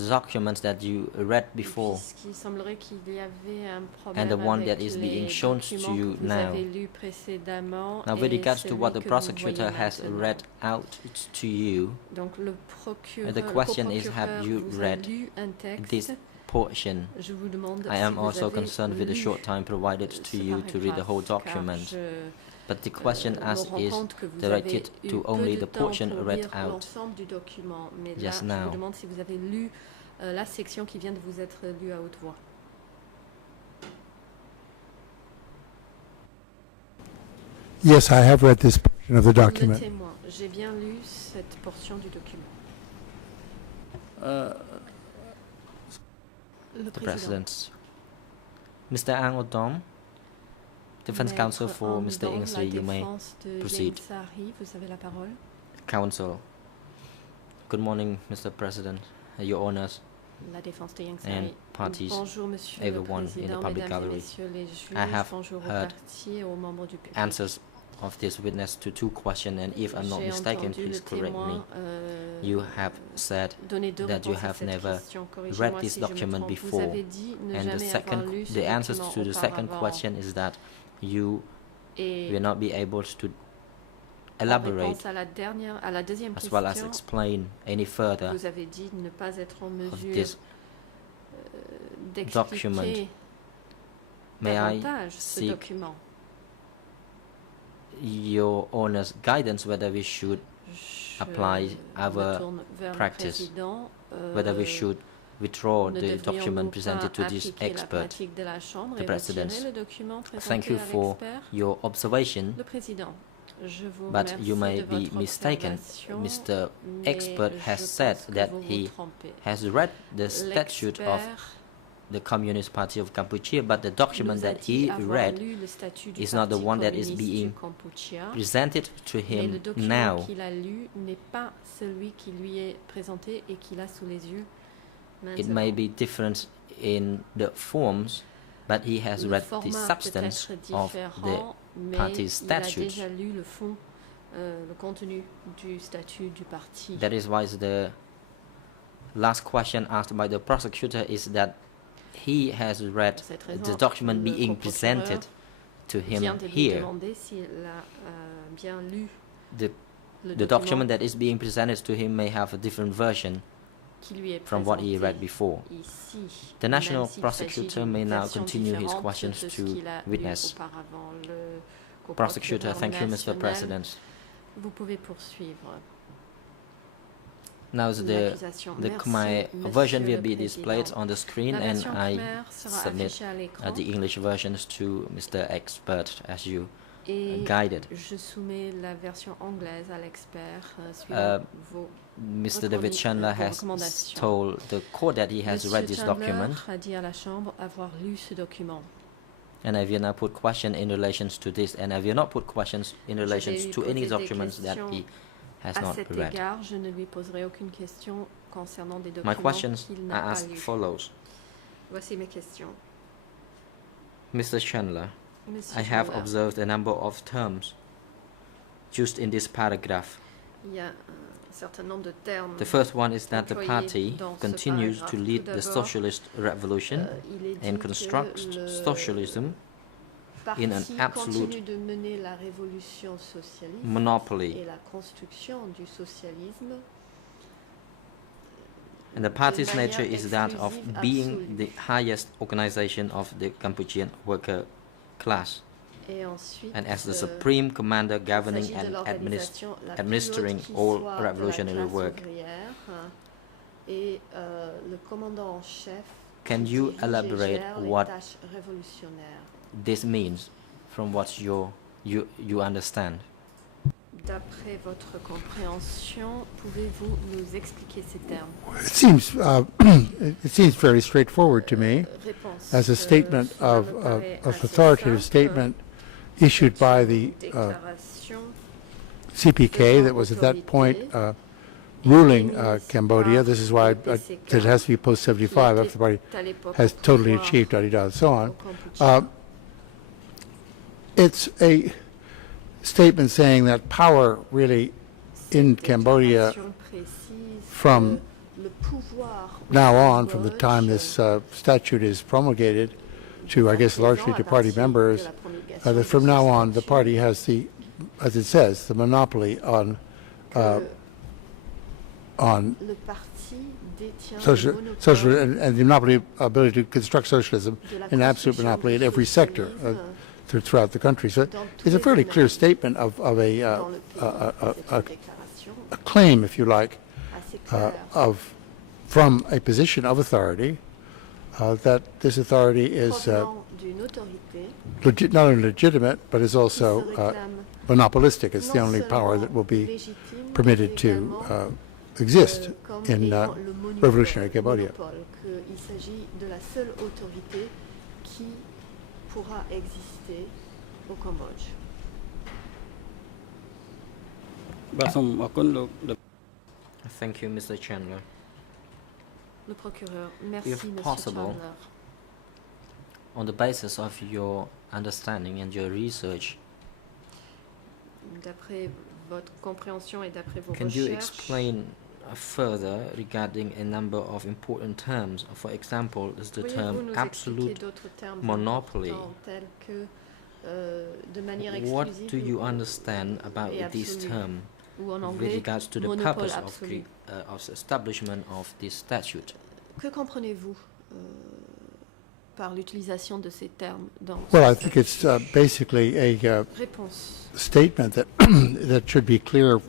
documents that you read before Puisqu'il semblerait qu'il y avait un problème and the one avec that is les being shown to documents you que vous now. avez lus précédemment Now, with et regards to celui what the que vous prosecutor voyez has maintenant. read out to you, Donc, le procureur, the question is, have you vous a read lu un texte. this portion? Je vous demande I am si vous also avez concerned with the lu short time provided to ce you to read the whole paragraphe, car document. je But the question me asked rends is compte que vous directed avez eu to peu only de the temps portion pour read lire out l'ensemble du document, mais là, just je now. vous demande si vous avez lu la section qui vient de vous être lue à haute voix. Yes, I have read this portion of the Le document. témoin, j'ai bien lu cette portion du document. Le The président. President. Mr. Ang Odom, Defense Counsel Maître for Ang Mr. Dong, Ingsley, la you may défense de proceed. James Sari, vous avez la parole. Counsel. Good morning, Mr. President, Your Honors, La défense de Yang and Sari. parties, Bonjour, monsieur everyone le in the président, public mesdames et gallery. messieurs les juges, I have bonjour aux heard parties et aux membres du public. answers of this witness to 2 questions, and if I'm not J'ai mistaken, entendu please le correct me. témoin, You have said donner deux that you réponses à have cette never question. read Corrigez-moi this si je me document trompe. Vous before, avez dit ne and jamais avoir lu ce the answers document to the second auparavant. question is that you Et will not be able to en elaborate réponse à la deuxième as well as question, explain any further vous avez dit ne pas être en of mesure this document. d'expliquer May I davantage ce seek document. your Honor's guidance whether we should Je apply me our tourne vers le practice, président. whether we should withdraw Ne the devrions-nous document pas presented to this appliquer la expert. pratique de la Chambre The et President. retirer le document Thank présenté you à for l'expert? your observation, Le président, je vous but remercie you may de be votre mistaken. observation, Mr. mais Expert has je said pense que that vous vous he trompez. has read the statute of L'expert the Communist Party of Cambodia, but the document nous a that dit he avoir read lu le statut du is not the Parti one that is communiste being du Kampuchea, presented to mais le him document now. qu'il a lu n'est pas celui qui lui est présenté et qu'il a sous les yeux maintenant. It may be different in the forms, but he has Le read the format substance peut être of the différent, mais party's il a statutes. déjà lu le fond, le contenu du statut du parti. That is why the last question asked by the prosecutor is that he has read Pour cette raison, the document le being procureur presented to vient him de lui here. demander s'il a bien lu The, le the document that is being presented to him may have a different version qui lui est from what he présenté read before. ici, The national même s'il prosecutor s'agit d'une may now version continue his différente questions de ce to qu'il a lu witness. auparavant. Le Prosecutor, co-procureur thank you, Mr. national, President. Vous pouvez poursuivre. Now the L'accusation. Khmer Merci, version Monsieur will le be displayed Président. on the screen, La and version I Khmer sera submit affichée à l'écran the English versions to Mr. Expert as you et guided. je soumets la version anglaise à l'expert suivant vos Mr. David Chandler has recommandations. told the court that he has Monsieur read this Chandler document, a dit à la Chambre avoir lu ce document. and I will not put question in relation to this, and I will not put questions in relation vais lui to any poser des documents that he has À not cet read. égard, je ne lui poserai aucune question concernant des My documents questions qu'il n'a are pas as lus. follows. Voici mes questions. Mr. Chandler, Monsieur I have Chandler, observed a number of terms used in this paragraph. il y a un certain nombre de termes. The first one is that the employés party dans ce continues to paragraphe. lead Tout the d'abord, socialist revolution il est dit and que constructs le socialism parti in an absolute continue de mener la révolution socialiste monopoly. et la construction du socialisme. And the party's de manière nature is that of exclusive, being absolue. the highest organization of the Cambodian worker class, Et ensuite, and as the supreme commander il governing s'agit de and l'organisation la plus administering haute qui all soit de la revolutionary classe work. ouvrière, et le commandant en chef Can qui you dirige et elaborate gère les what tâches révolutionnaires. this means from what you understand? D'après votre compréhension, pouvez-vous nous expliquer ces termes? It seems fairly straightforward to me Réponse. as a statement Cela of me paraît assez authoritative simple. statement issued by the Déclaration CPK that was at that point ruling Cambodia. This is why I said it has to be post-75 after the party à l'époque has au totally pouvoir achieved, da-di-da, and so au on. Kampuchea. It's a statement saying that power really in Cette Cambodia déclaration précise from que le pouvoir now au on, from the time this statute is promulgated to, I guess, largely to party members, that from now on the party has the, as it says, the monopoly on le parti détient social, le social monopole and the monopoly ability to construct socialism, de la an absolute construction monopoly du in every sector socialisme throughout the country. So dans tous it's a les fairly clear domaines statement of dans le pays. C'est une déclaration a claim, if you like, assez claire from a position of authority that this authority is provenant d'une autorité not only legitimate but is qui also se réclame monopolistic. It's the only power that will be permitted to exist in revolutionary Cambodia. Il s'agit de la seule autorité qui pourra exister au Cambodge. Thank you, Mr. Chandler. Le procureur, merci, If Monsieur possible, Chandler. On the basis of your understanding and your research, D'après votre compréhension et d'après vos can you recherches, explain further regarding a number of important terms? For example, is the pourriez-vous term nous expliquer absolute d'autres termes monopoly. importants tels que de manière What exclusive do you ou- understand about et this absolue, term ou en with anglais, regards to the monopole purpose absolu. of the establishment of this statute? Que comprenez-vous par l'utilisation de ces termes dans Well, ce I think it's basically a Réponse. statement that that should be clear.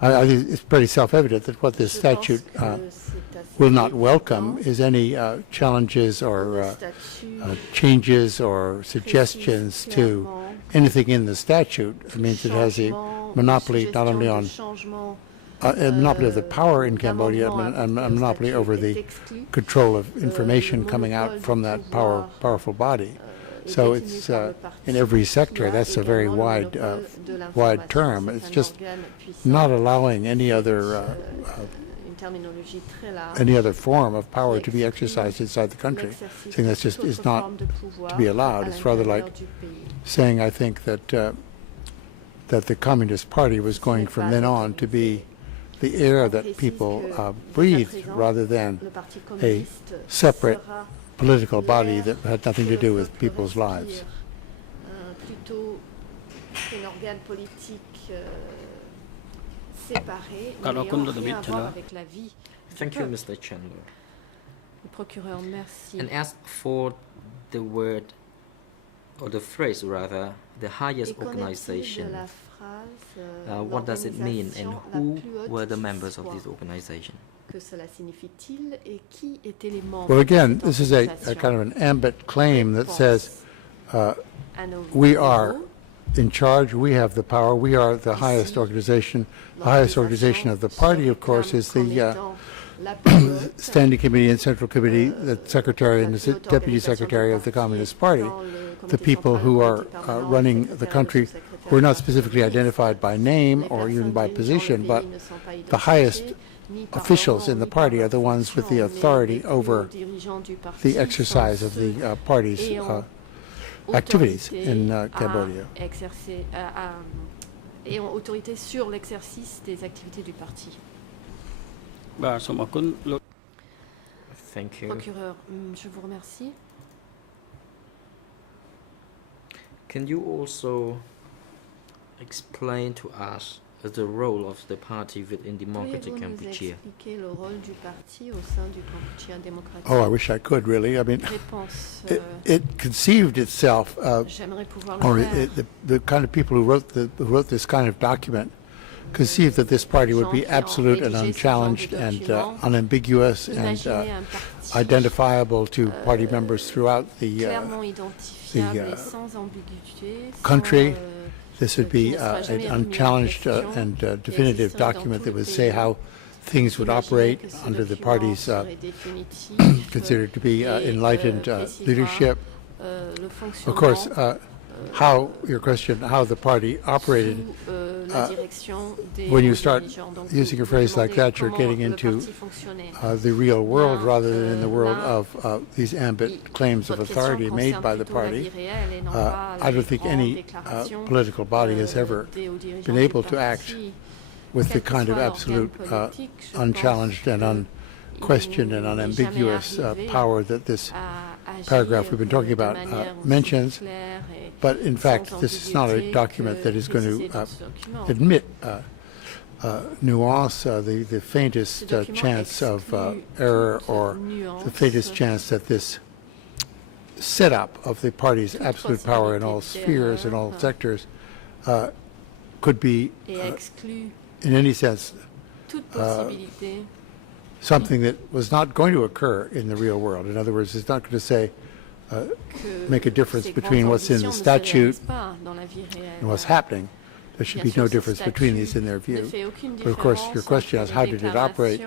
I think it's pretty self-evident that what this Je statute pense que c'est assez will not évident welcome is any challenges que le or statut changes or suggestions précise to clairement anything in the statute. It means it has a changement, monopoly not suggestion only de on changement, a monopoly of the power in Cambodia, d'amendement and a apporté au monopoly statut over est the exclu. control of information le coming out monopole from du that pouvoir, powerful body. est So détenu it's par le parti in every qui sector. a That's a very également le wide monopole de wide l'information. term. C'est It's un just organe puissant. not allowing any other Une terminologie très large. any other form of power to be Qui exercised inside the country. l'exercice Saying that's de just toute is autre not forme de pouvoir to be allowed. à It's rather l'intérieur like du pays. saying, I think, that the Communist Party was going from then on to be the air that people breathed rather than Le Parti a communiste separate sera political body l'air that had nothing to que do le with peuple people's respire, lives. Plutôt qu'un organe politique séparé, Alors, n'ayant comme le rien à David voir Chandler. avec la vie du Thank you, peuple. Mr. Chandler. Le procureur, merci. And as for the word, or the phrase rather, the highest Et qu'en est-il organization, de la phrase, what does it mean and l'organisation la who plus haute were the qui members of soit? this organization? Que cela signifie-t-il et qui étaient les membres Well, de again, cette this is a organisation? kind of an ambit claim that says À nos we are niveaux, in charge, we have the power, we are the highest organization. The highest organization of the party, of course, is the Standing Committee and Central Committee, the Secretary and the Deputy Secretary of the Communist Party. The people who are running the country, who are not specifically identified by name or even by position, but the highest officials in the party are the ones with the authority over the exercise of the party's activities in Cambodia. Et ont autorité sur l'exercice des activités du parti. បាទសូមអរគុណលោក Thank you. Procureur, je vous remercie. Can you also explain to us the role of the party within democratic Pourriez-vous nous Cambodia? expliquer le rôle du parti au sein du Cambodgien démocratique? Oh, I wish I could, really. I mean, Réponse. it conceived itself, J'aimerais pouvoir or le faire. the kind of people who wrote this kind of document conceived that this party would be absolute and unchallenged and unambiguous and Imaginez un parti identifiable to party members throughout the clairement identifiable et sans ambiguïté, country. sans, This would be an unchallenged and definitive document that would say how things would operate under the party's considered to be enlightened leadership. Of course, how your question, how the party operated. When you start using a phrase like that, you're getting into the real world rather than in the world of these ambit claims of authority made by the party. I don't think any political body has ever been able to act with the kind of absolute, unchallenged and unquestioned and unambiguous power that this paragraph we've been talking about mentions. But in fact, this is not a document that is going to admit nuance, the faintest chance of error, or the faintest chance that this setup of the party's absolute power in all spheres and all sectors could be, in any sense, something that was not going to occur in the real world. In other words, it's not going to say, make a difference between what's in the statute and what's happening. There should be no difference between these in their view. But of course, your question is, how did it operate?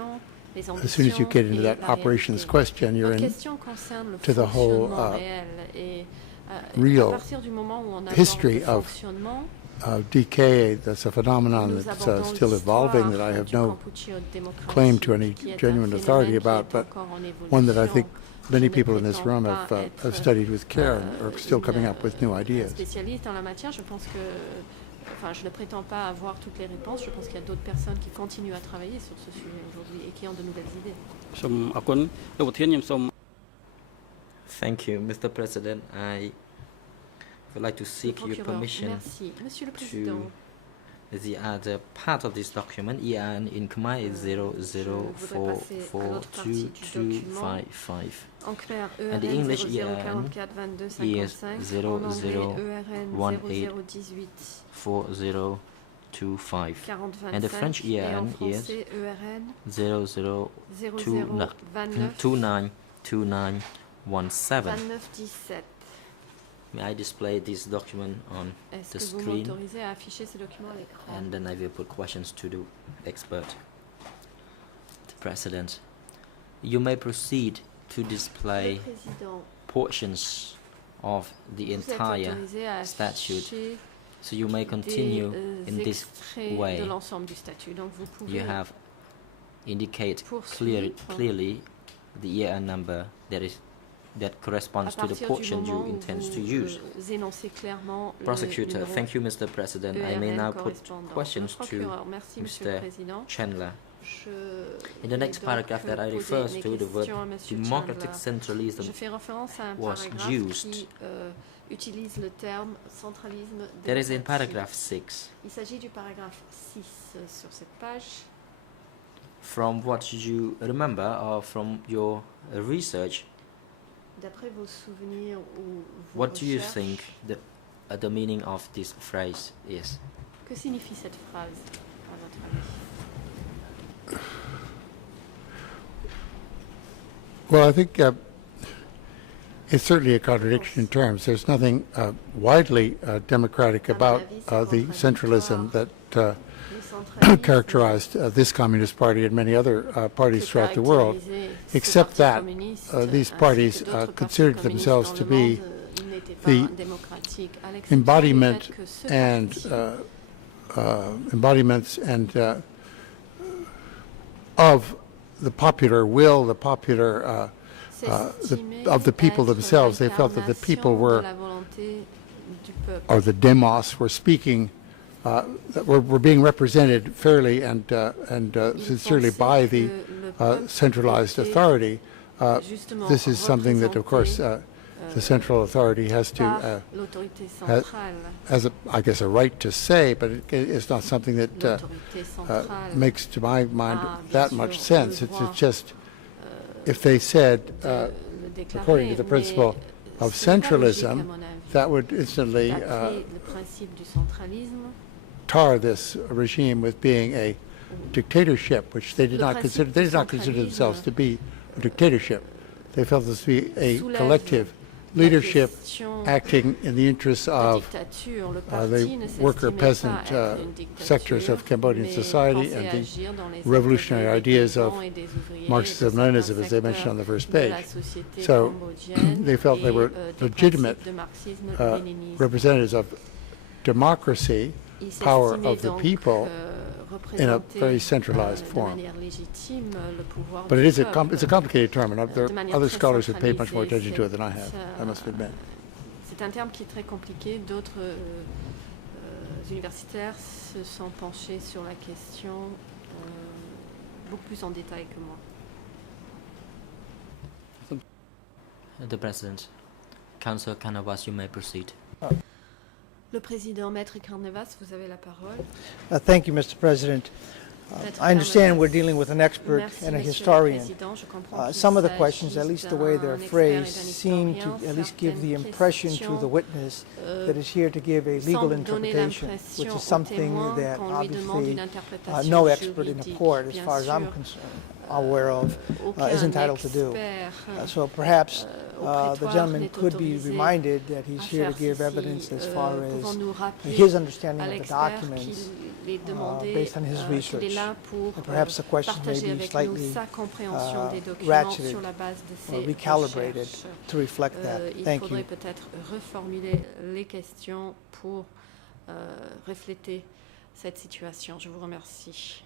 As soon as you get into that operations question, you're into the whole real history of decay. That's a phenomenon that's still evolving, that I have no claim to any genuine authority about, but one that I think many people in this room have studied with care and are still coming up with new ideas. Enfin, je ne prétends pas avoir toutes les réponses. Je pense qu'il y a d'autres personnes qui continuent à travailler sur ce sujet aujourd'hui et qui ont de nouvelles idées. Thank you, Mr. President. I would like to seek your permission to the other part of this document. EIN in Khmer is 00442255. And the English EIN is 00184025. And the French EIN is 00292917. May I display this document on the screen? And then I will put questions to the expert. The President, you may proceed to display portions of the entire statute. So you may continue in this way. You have indicated clearly the EIN number that corresponds to the portion you intend to use. Prosecutor, thank you, Mr. President. I may now put questions to Mr. Chandler. In the next paragraph that I refer to, the word democratic centralism was used. That is in paragraph 6. From what you remember or from your research, what do you think the meaning of this phrase is? Que signifie cette phrase, à votre avis? Well, I think it's certainly a contradiction in terms. There's nothing widely democratic about the centralism that characterized this Communist Party and many other parties throughout the world, except that these parties considered themselves to be the embodiments of the popular will, the popular of the people themselves. They felt that the people were, or the demos, were speaking, were being represented fairly and sincerely by the centralized authority. This is something that, of course, the central authority has to, has I guess, a right to say, but it's not something that makes, to my mind, that much sense. It's just, if they said, according to the principle of centralism, that would instantly tar this regime with being a dictatorship, which they did not consider. They did not consider themselves to be a dictatorship. They felt this to be a collective leadership acting in the interests of the worker peasant sectors of Cambodian society and the revolutionary ideas of Marxism-Leninism, as they mentioned on the first page. So they felt they were legitimate representatives of democracy, power of the people, in a very centralized form. But it's a complicated term, and there are other scholars who paid much more attention to it than I have, I must admit. C'est un terme qui est très compliqué. D'autres universitaires se sont penchés sur la question beaucoup plus en détail que moi. The President, Councillor Carnavas, you may proceed. Le président Maître Carnavas, vous avez la parole. Thank you, Mr. President. I understand we're dealing with an expert and a historian. Some of the questions, at least the way they're phrased, seem to at least give the impression to the witness that is here to give a legal interpretation, which is something that obviously no expert in the court, as far as I'm concerned, aware of, is entitled to do. So perhaps the gentleman could be reminded that he's here to give evidence as far as his understanding of the documents based on his research. And perhaps the questions may be slightly ratcheted or recalibrated to reflect that. Thank you. Il faudrait peut-être reformuler les questions pour refléter cette situation. Je vous remercie.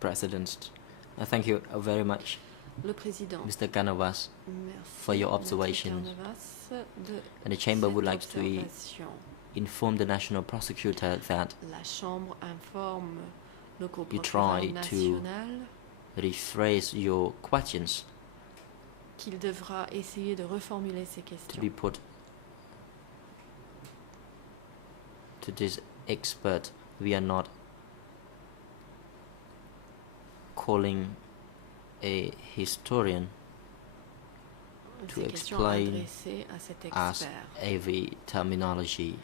President, thank you very much, Le président. Mr. Canovas, for your observations. And the Chamber would like to inform the National Prosecutor that La Chambre informe le you procureur try to national rephrase your questions qu'il devra essayer de reformuler ses to questions be put to this expert. We are not calling a historian to Ces questions explain adressées à cet us expert. every terminology.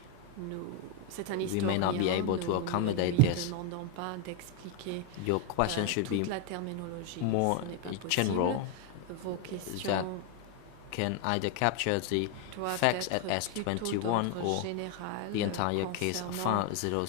C'est un We may not be historien, able to nous accommodate ne lui this. demandons pas d'expliquer Your question should toute be la terminologie. more Ce n'est pas possible. general, Vos that questions can either capture the doivent facts être at plutôt S21 d'ordre or général the entire case concernant, file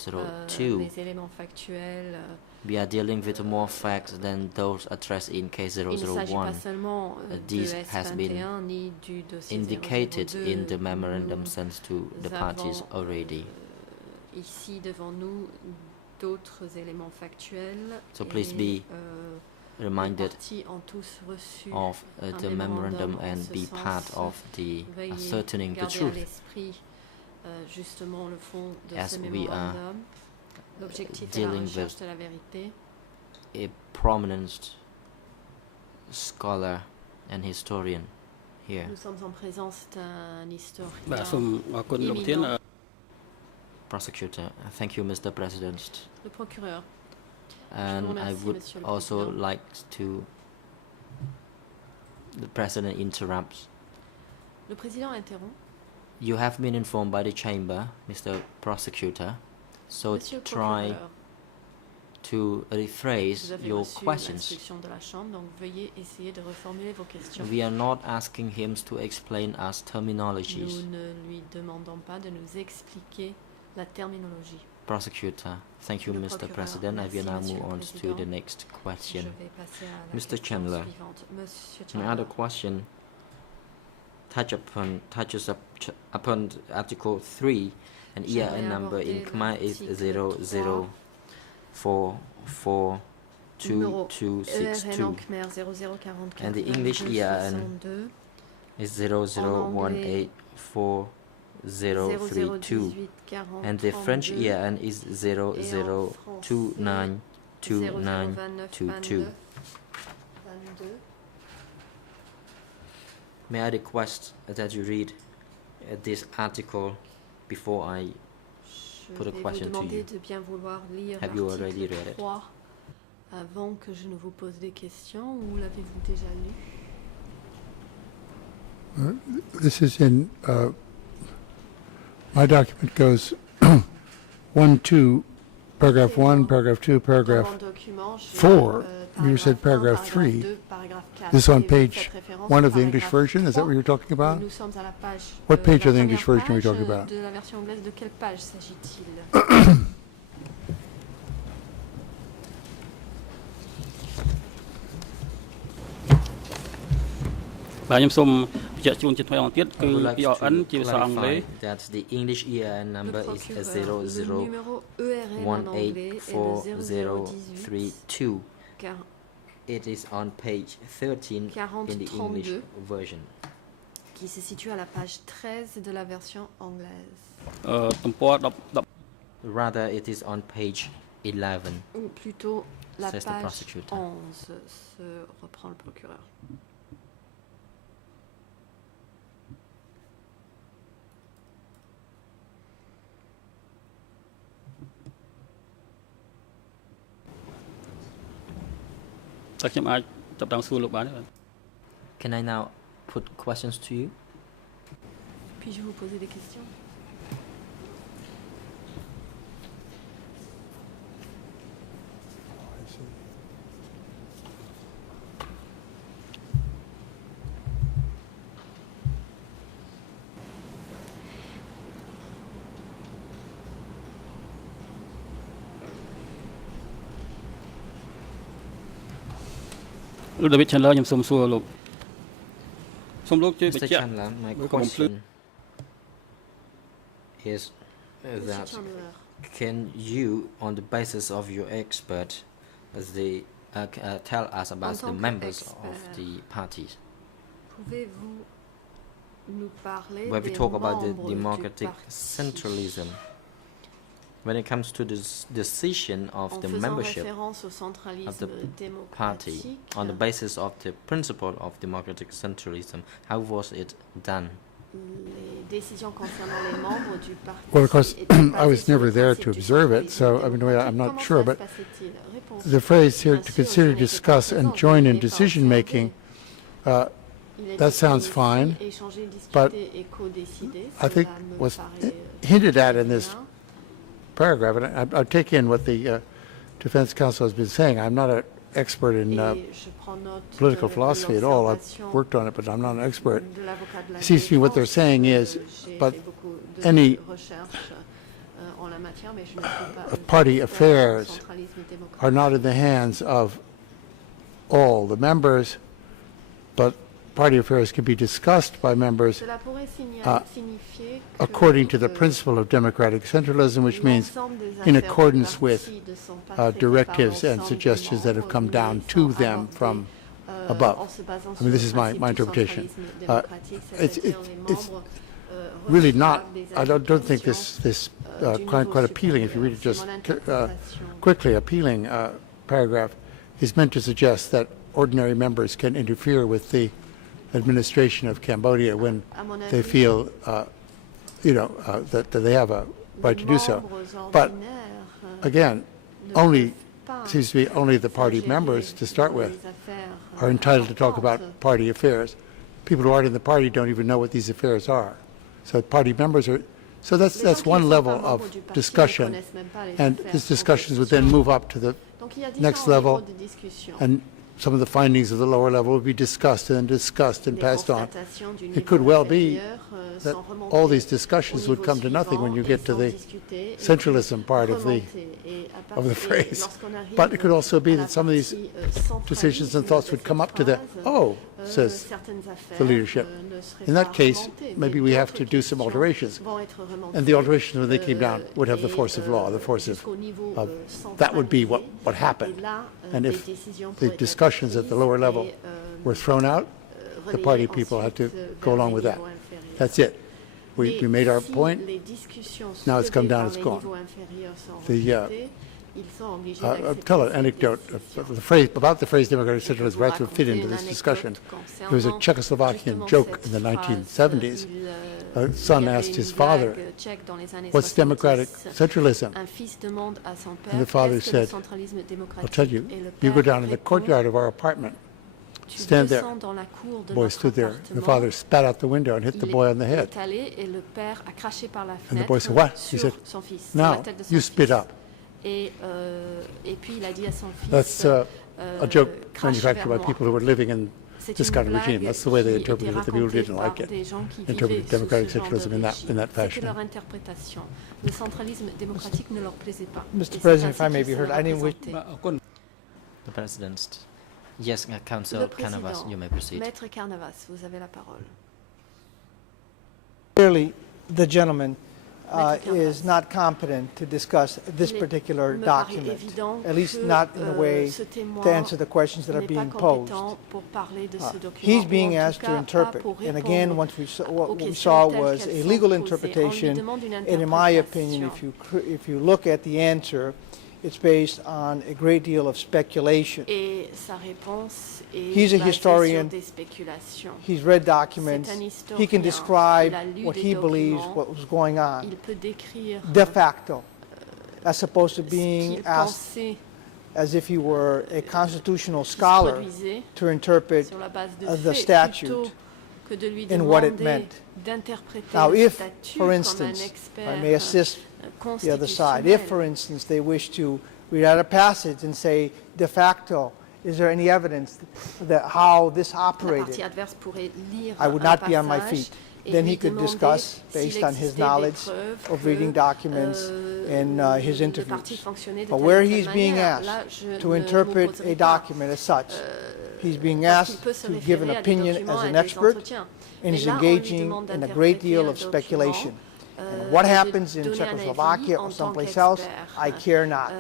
002. les éléments factuels. We are dealing with more facts than those addressed in case Il ne s'agit 001. pas seulement de These has been S21 ni du dossier indicated 002. in the memorandum Nous sent to the parties avons, already. Ici devant nous d'autres éléments factuels. So please et, be les reminded parties ont tous reçu of un the memorandum en and ce be sens. part of the Veuillez ascertaining the garder à truth. l'esprit justement le fond de As ce we are mémorandum. L'objectif est la dealing recherche with de la vérité. a prominent scholar and historian here. Nous sommes en présence d'un historien. បាទសូមអរគុណលោកប្រធាន Prosecutor, thank you, Mr. President. Le procureur. And I remercie, would Monsieur le also Président. like to. The President interrupts. Le président interrompt. You have been informed by the chamber, Mr. Prosecutor, so Monsieur le try procureur, to rephrase vous avez your reçu questions. l'instruction de la Chambre, donc veuillez essayer de reformuler vos questions. We are not asking him to explain us terminologies. Nous ne lui demandons pas de nous expliquer la terminologie. Prosecutor, thank you, Le Mr. procureur, President. I will merci, now Monsieur move le on to Président. the next Je question. vais passer à la Mr. question Chandler. suivante. Monsieur Another Chandler. question touches upon Article 3, and J'aimerais EIN number in aborder Khmer is l'article 00442262, en Khmer 0044 and the English EIN 62, is 00184032, and the French EIN is 00292922. May I request that you read this article before I Je put a vais vous question to demander you? de bien vouloir lire Have you already l'article read it? 3 avant que je ne vous pose des questions, ou l'avez-vous déjà lu? This is in my document goes 1, 2, paragraph 1, paragraph 2, Dans paragraph mon document, j'ai, 4. You paragraphe said 1, paragraph 3. 2, paragraphe 4. This on Et vous page faites référence 1 au of the English paragraphe version. Is that what you're talking 3. about? Nous sommes à la page. What page of the la English première version are we talking page, about? De la version anglaise, de quelle page s'agit-il?បាទខ្ញុំសូមបញ្ជាក់ជូនជាថ្មីម្ដងទៀត I គឺ would like EIN ជា to ភាសាអង់គ្លេ clarify ស that the English EIN Le number is procureur, le numéro ERN en anglais est le 0018 184018. It is on page 13 in the English 4032 version. qui se situe à la page 13 de la version anglaise. ទំព័រ10 Rather, it is on page 11. Ou plutôt la Says the page prosecutor. 11, se reprend le procureur. Can I now put questions to you? Puis-je vous poser des questions? David Chandler ខ្ញុំសូមសួរលោកសូមលោកជួយ Mr. Chandler, my question is that can you, on the basis of your expert, tell us about the members of the parties? Pouvez-vous nous parler When we talk about the membres du democratic parti? centralism, when it comes to the decision of En the faisant membership référence au of centralisme the party démocratique, on the basis of the principle of democratic centralism, how was it done? les décisions concernant les membres du parti. Well, of course, étaient I was basées sur never le there principe to du observe it, so centralisme I mean, I'm démocratique. not Comment sure, ça but se passait-il? Réponse. the phrase here Bien to sûr, consider, je n'étais pas discuss, and présente, join je in n'ai pas decision making, observé. Il était that sounds planifié, fine, échangé, but discuté et codécidé. I think Cela me what's paraît, hinted at in this bien. paragraph, and I take in what the Defense Council has been saying. I'm not an expert in Et je prends note political de philosophy at all. I've l'observation worked on it, but I'm not an expert. de l'avocat de la It seems to me what they're défense. saying is, J'ai but fait beaucoup de any recherches en la matière, mais je ne suis pas party expert en affairs centralisme démocratique. are not in the hands of all the members, but party affairs can be discussed by members Cela pourrait signifier que, according to the principle of democratic centralism, which means l'ensemble des in affaires du accordance with parti ne sont pas traitées directives par and l'ensemble suggestions des that have come membres, down mais to sont them abordées, from en above. se basant I mean, this sur is le my principe du interpretation. centralisme démocratique, It's c'est-à-dire les membres, really reçoivent not, des I don't think indications, this du quite niveau appealing, if you read it supérieur. just C'est mon interprétation. quickly, appealing paragraph is meant to suggest that ordinary members can interfere with the administration of Cambodia when À mon they avis, feel, that they have a right to do so. membres But ordinaires, again, ne only, peuvent pas seems to be only the party s'ingérer members to start dans with les affaires, are entitled to talk about importantes. party affairs. People who aren't in the party don't even know what these affairs are. So party members are, so Les gens that's qui one ne sont level pas membres of du parti ne discussion. connaissent même pas les And affaires these en discussions would then question. move up to the Donc, il y a next différents level, niveaux de discussion. and some of the findings of the lower level would be discussed and discussed and Les passed on. constatations du It niveau could well be inférieur, that sont remontées all these au discussions would niveau come to nothing when you suivant get to et the sont discutées et centralism part of the remontées. Et à of the partir- phrase. lorsqu'on arrive But it could also be à la that some of these partie, decisions and centralisme thoughts de would cette come up to the, phrase, oh, says certaines affaires, the leadership. ne seraient In that pas case, remontées, maybe mais we have d'autres to do some questions alterations. vont être remontées, And the alterations when they came down would have the et, force of law, the force jusqu'au niveau, of centralisé. that would be what happened. Et là, And des if décisions the pourraient être discussions at the prises lower et, level were thrown out, the relayées party people had to ensuite go vers along les with that. niveaux inférieurs. That's it. We Mais made our si point. les discussions Now it's come soulevées down, par it's les gone. niveaux inférieurs sont The, rejetées, ils sont obligés I'll d'accepter tell an cette anecdote décision. of the phrase about the phrase democratic Je peux centralism vous right to fit raconter into une this anecdote discussion. There was a concernant Czechoslovakian justement joke cette in the phrase. 1970s. Il A son y avait asked une his father, blague tchèque dans les années "What's 70. democratic centralism?" Un fils demande à son père And the father qu'est-ce que le said, centralisme I'll démocratique. tell you, Et le you go père down in the répond, courtyard of our apartment. tu stand there. descends dans la cour de The boy notre stood there. The appartement. father spat out the window and hit the Il boy on the est head. allé et le père a craché par la And the boy fenêtre said, "What?" He sur said, son fils, sur la "Now, tête de son you spit fils. up." Et puis il a dit à son fils, That's a joke crache manufactured vers by moi. people who were living in C'est this une kind of regime. blague That's the way they qui était interpreted it. The people racontée didn't par like it. des gens qui Interpreted vivaient sous democratic ce genre de centralism in that régime. fashion. C'était leur interprétation. Le centralisme démocratique ne leur plaisait pas. Mr. Et c'est President, if I ainsi may qu'ils be se heard, le I didn't wish- représentaient. The President. Yes, Council Le Canavas, président, you may proceed. Maître Carnavas, vous avez la parole. Clearly, the gentleman Maître is Carnavas. not competent to discuss this Il particular me paraît document, évident at least que, not in a way ce témoin to answer the questions that are n'est pas being posed. compétent pour parler de ce document, He's ou being en tout asked to cas interpret, pas pour and again, répondre once we saw, aux what we questions saw telles was qu'elles a sont legal posées. On lui interpretation, demande une and in my interprétation. opinion, if you look at the answer, it's based on a great deal of speculation. Et sa réponse est He's a basée historian. sur des spéculations. He's read documents. C'est un He historien. can describe Il a lu what des he believes documents. what was going on Il peut décrire de facto, as opposed to ce being qu'il asked pensait as if he were a constitutional scholar to interpret the statute in what it meant. Now, if, for instance, I may assist the other side, if, for instance, they wish to read out a passage and say, de facto, is there any evidence that how this operated? I would not be on my feet. Then he could discuss, based on his knowledge of reading documents and his interviews. But where he's being asked to interpret a document as such, he's being asked to give an opinion as an expert, and he's engaging in a great deal of speculation. And what happens in Czechoslovakia or someplace else, I care not.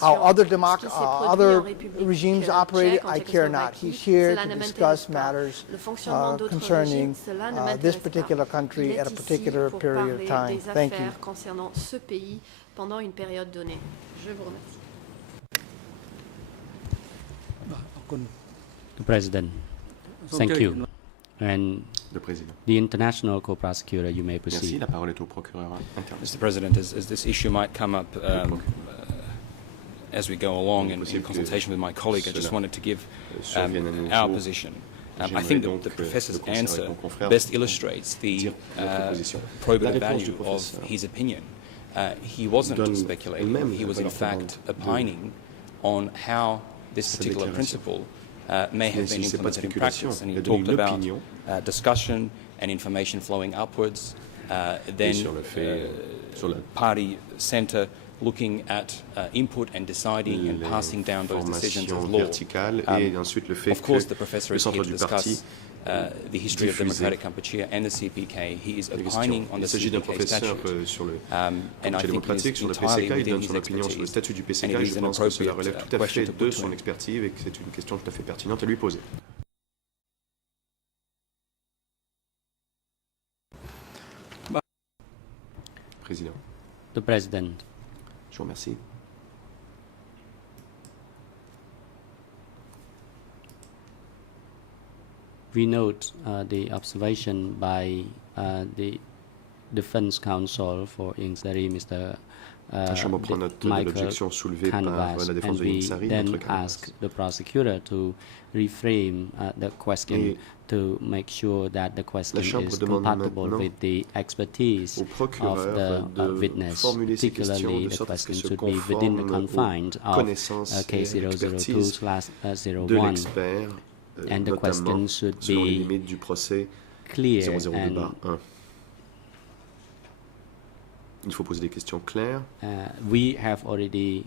How other regimes operate, I care not. He's here to discuss matters concerning this particular country at a particular period of time. Thank you. The President, thank you. And the international co-prosecutor, you may proceed. Merci, la parole est au procureur interne. Mr. President, as this issue might come up as we go along in consultation with my colleague, I just wanted to give our position. I think that the Professor's answer best illustrates the probative value of his opinion. He wasn't speculating, he was in fact opining on how this particular principle may have been implemented in practice, and he talked about discussion and information flowing upwards, then party centre looking at input and deciding and passing down those decisions as law. Of course, the Professor is here to discuss the history of democratic Kampuchea and the CPK. He is opining on the CPK statute, and I think it is entirely within his expertise, and it is an appropriate question to put to him. Président. The President. Je vous remercie. We note the observation by the Defense Counsel for Ieng Sary, Mr. Michael Canvas, and we then ask the prosecutor to reframe the question to make sure that the question is compatible with the expertise of the witness. Particularly, the question should be within the confines of case 002/01. And the question should be clear and il faut poser des questions claires. We have already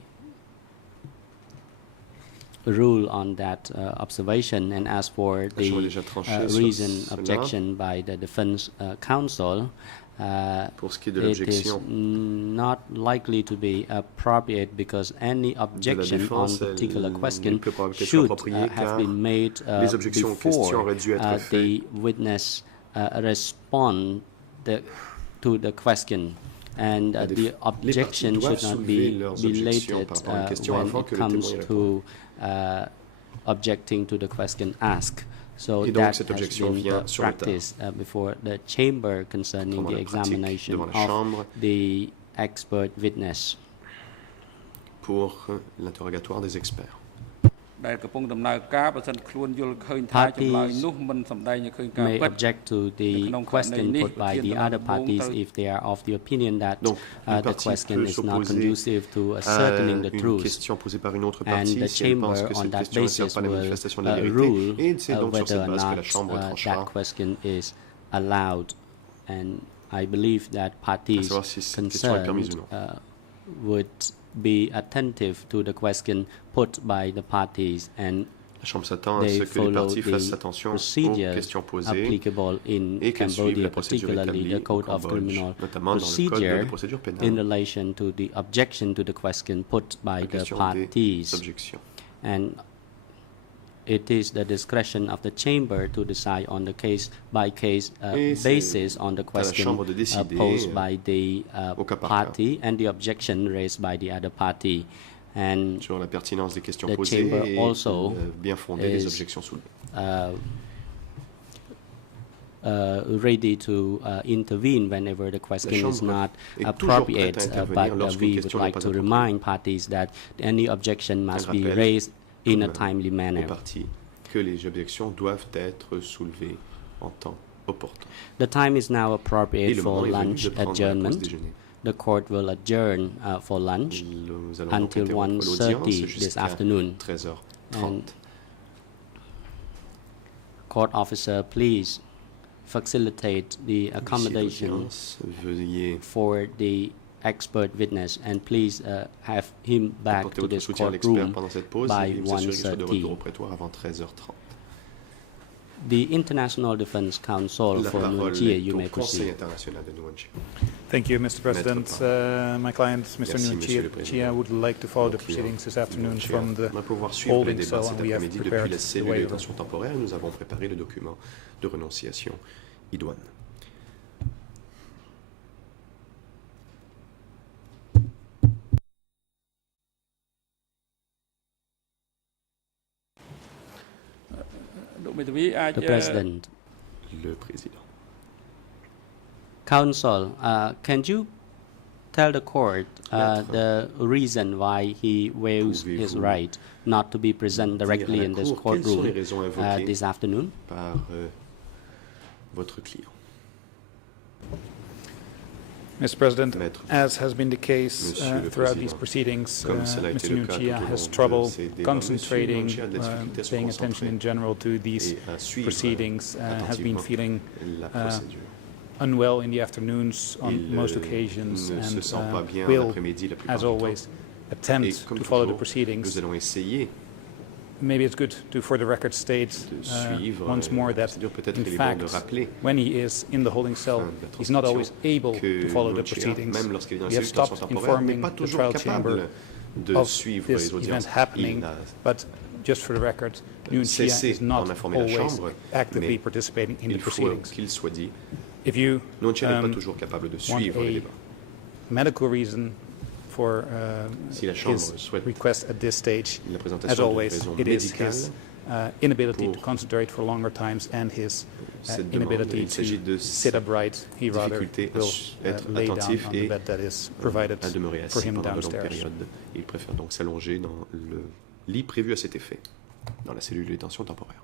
ruled on that observation, and as for the reason objection by the Defense Counsel, it is not likely to be appropriate because any objection on a particular question should have been made before the witness respond to the question. And the objection should not be belated when it comes to objecting to the question asked. So that has been practiced before the chamber concerning the examination of the expert witness. Pour l'interrogatoire des experts. Parties may object to the question put by the other parties if they are of the opinion that the question is not conducive to ascertaining the truth. And the chamber on that basis will rule whether or not that question is allowed. And I believe that parties concerned would be attentive to the question put by the parties, and they follow the procedure applicable in Cambodia, particularly the Code of Criminal Procedure, in relation to the objection to the question put by the parties. And it is the discretion of the chamber to decide on the case-by-case basis on the question posed by the party and the objection raised by the other party. And the chamber also is ready to intervene whenever the question is not appropriate, but we would like to remind parties that any objection must be raised in a timely manner. Que les objections doivent être soulevées en temps opportun. The time is now appropriate for lunch adjournment. The court will adjourn for lunch until 1:30 this afternoon. 13h30. And court officer, please facilitate the accommodation for the expert witness, and please have him back to this courtroom by 1:30. The International Defense Council for Nguyen Chia, you may proceed. Thank you, Mr. President. My client, Mr. Nguyen Chia, would like to follow the proceedings this afternoon from the holding cell, and we have prepared the waiver. Nous avons préparé le document de renonciation idoine. The President. Le Président. Counsel, can you tell the court the reason why he waives his right not to be present directly in this courtroom this afternoon? Par votre client. Mr. President, as has been the case throughout these proceedings, Mr. Nguyen Chia has trouble concentrating, paying attention in general to these proceedings, has been feeling unwell in the afternoons on most occasions, and will, as always, attempt to follow the proceedings. Maybe it's good to, for the record, state once more that, in fact, when he is in the holding cell, he's not always able to follow the proceedings. We have stopped informing the trial chamber of this event happening, but just for the record, Nguyen Chia is not always actively participating in the proceedings. If you want a medical reason for his request at this stage, as always, it is his inability to concentrate for longer times and his inability to sit upright. He rather will lay down on the bed that is provided for him downstairs. Il préfère donc s'allonger dans le lit prévu à cet effet, dans la cellule de détention temporaire.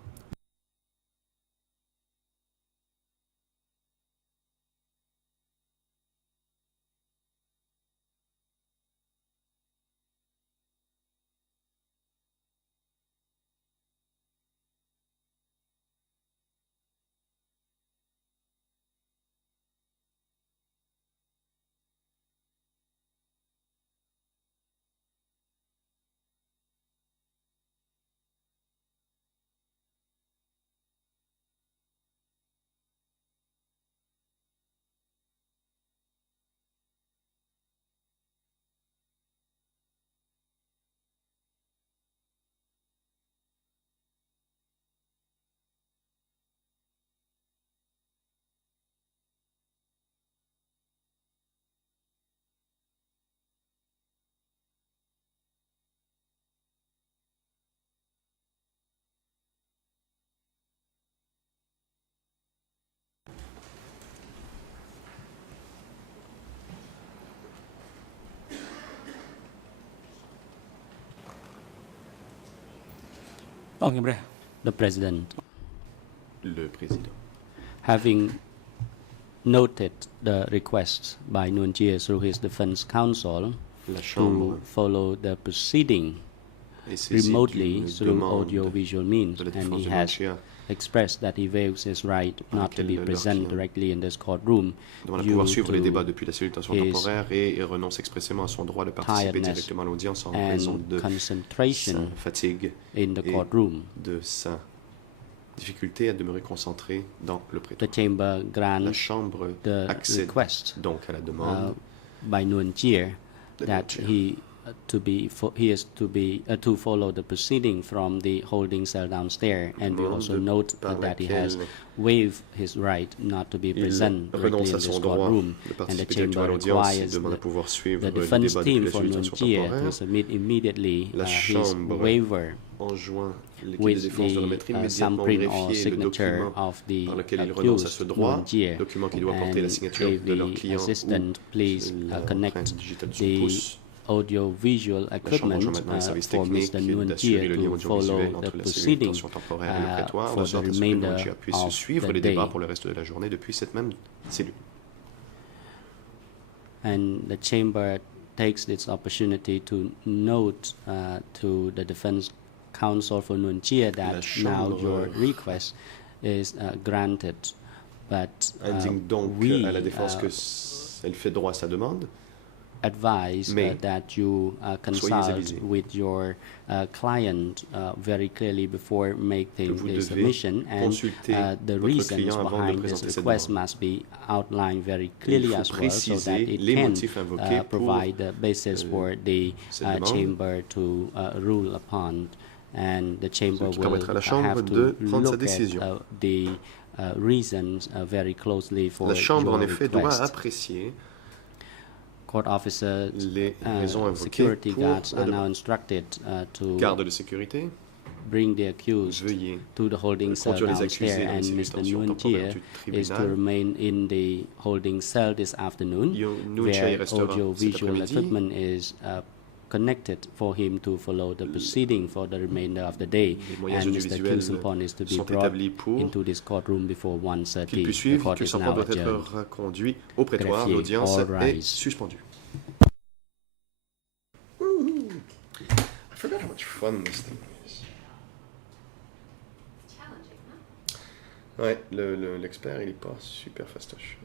The President. Le Président. Having noted the request by Nguyen Chia through his defense counsel to follow the proceeding remotely through audio-visual means, and he has expressed that he waives his right not to be present directly in this courtroom due suivre les débats depuis la cellule de détention temporaire et renonce expressément à son droit de participer directement à l'audience en raison de sa fatigue et de sa difficulté à demeurer concentré dans le prétoire. La Chambre accède donc à la demande by Nguyen Chia that he to follow the proceeding from the holding cell downstairs, and we also note that he has waived his right not to be present directly in this courtroom, and the chamber requires the defense team for Nguyen Chia to submit immediately his waiver with the thumbprint or signature of the accused Nguyen Chia. And if the assistant please connect the audio-visual equipment for Mr. Nguyen Chia to follow the proceeding for the remainder of the day. And the chamber takes this opportunity to note to the defense counsel for Nguyen Chia that now your request is granted, but we advise that you consult with your client very clearly before making the submission, and the reasons behind this request must be outlined very clearly as well, so that it can provide the basis for the chamber to rule upon, and the chamber will have to look at the reasons very closely for your request. Court officers, security guards are now instructed to bring the accused to the holding cell downstairs, and Mr. Nguyen Chia is to remain in the holding cell this afternoon, where audio-visual equipment is connected for him to follow the proceeding for the remainder of the day, and Mr. Kim Sompon is to be brought into this courtroom before 1:30. The court is now adjourned. Greffier, all rise. I forgot how much fun this thing is. Ouais, l'expert il est pas super fastoche.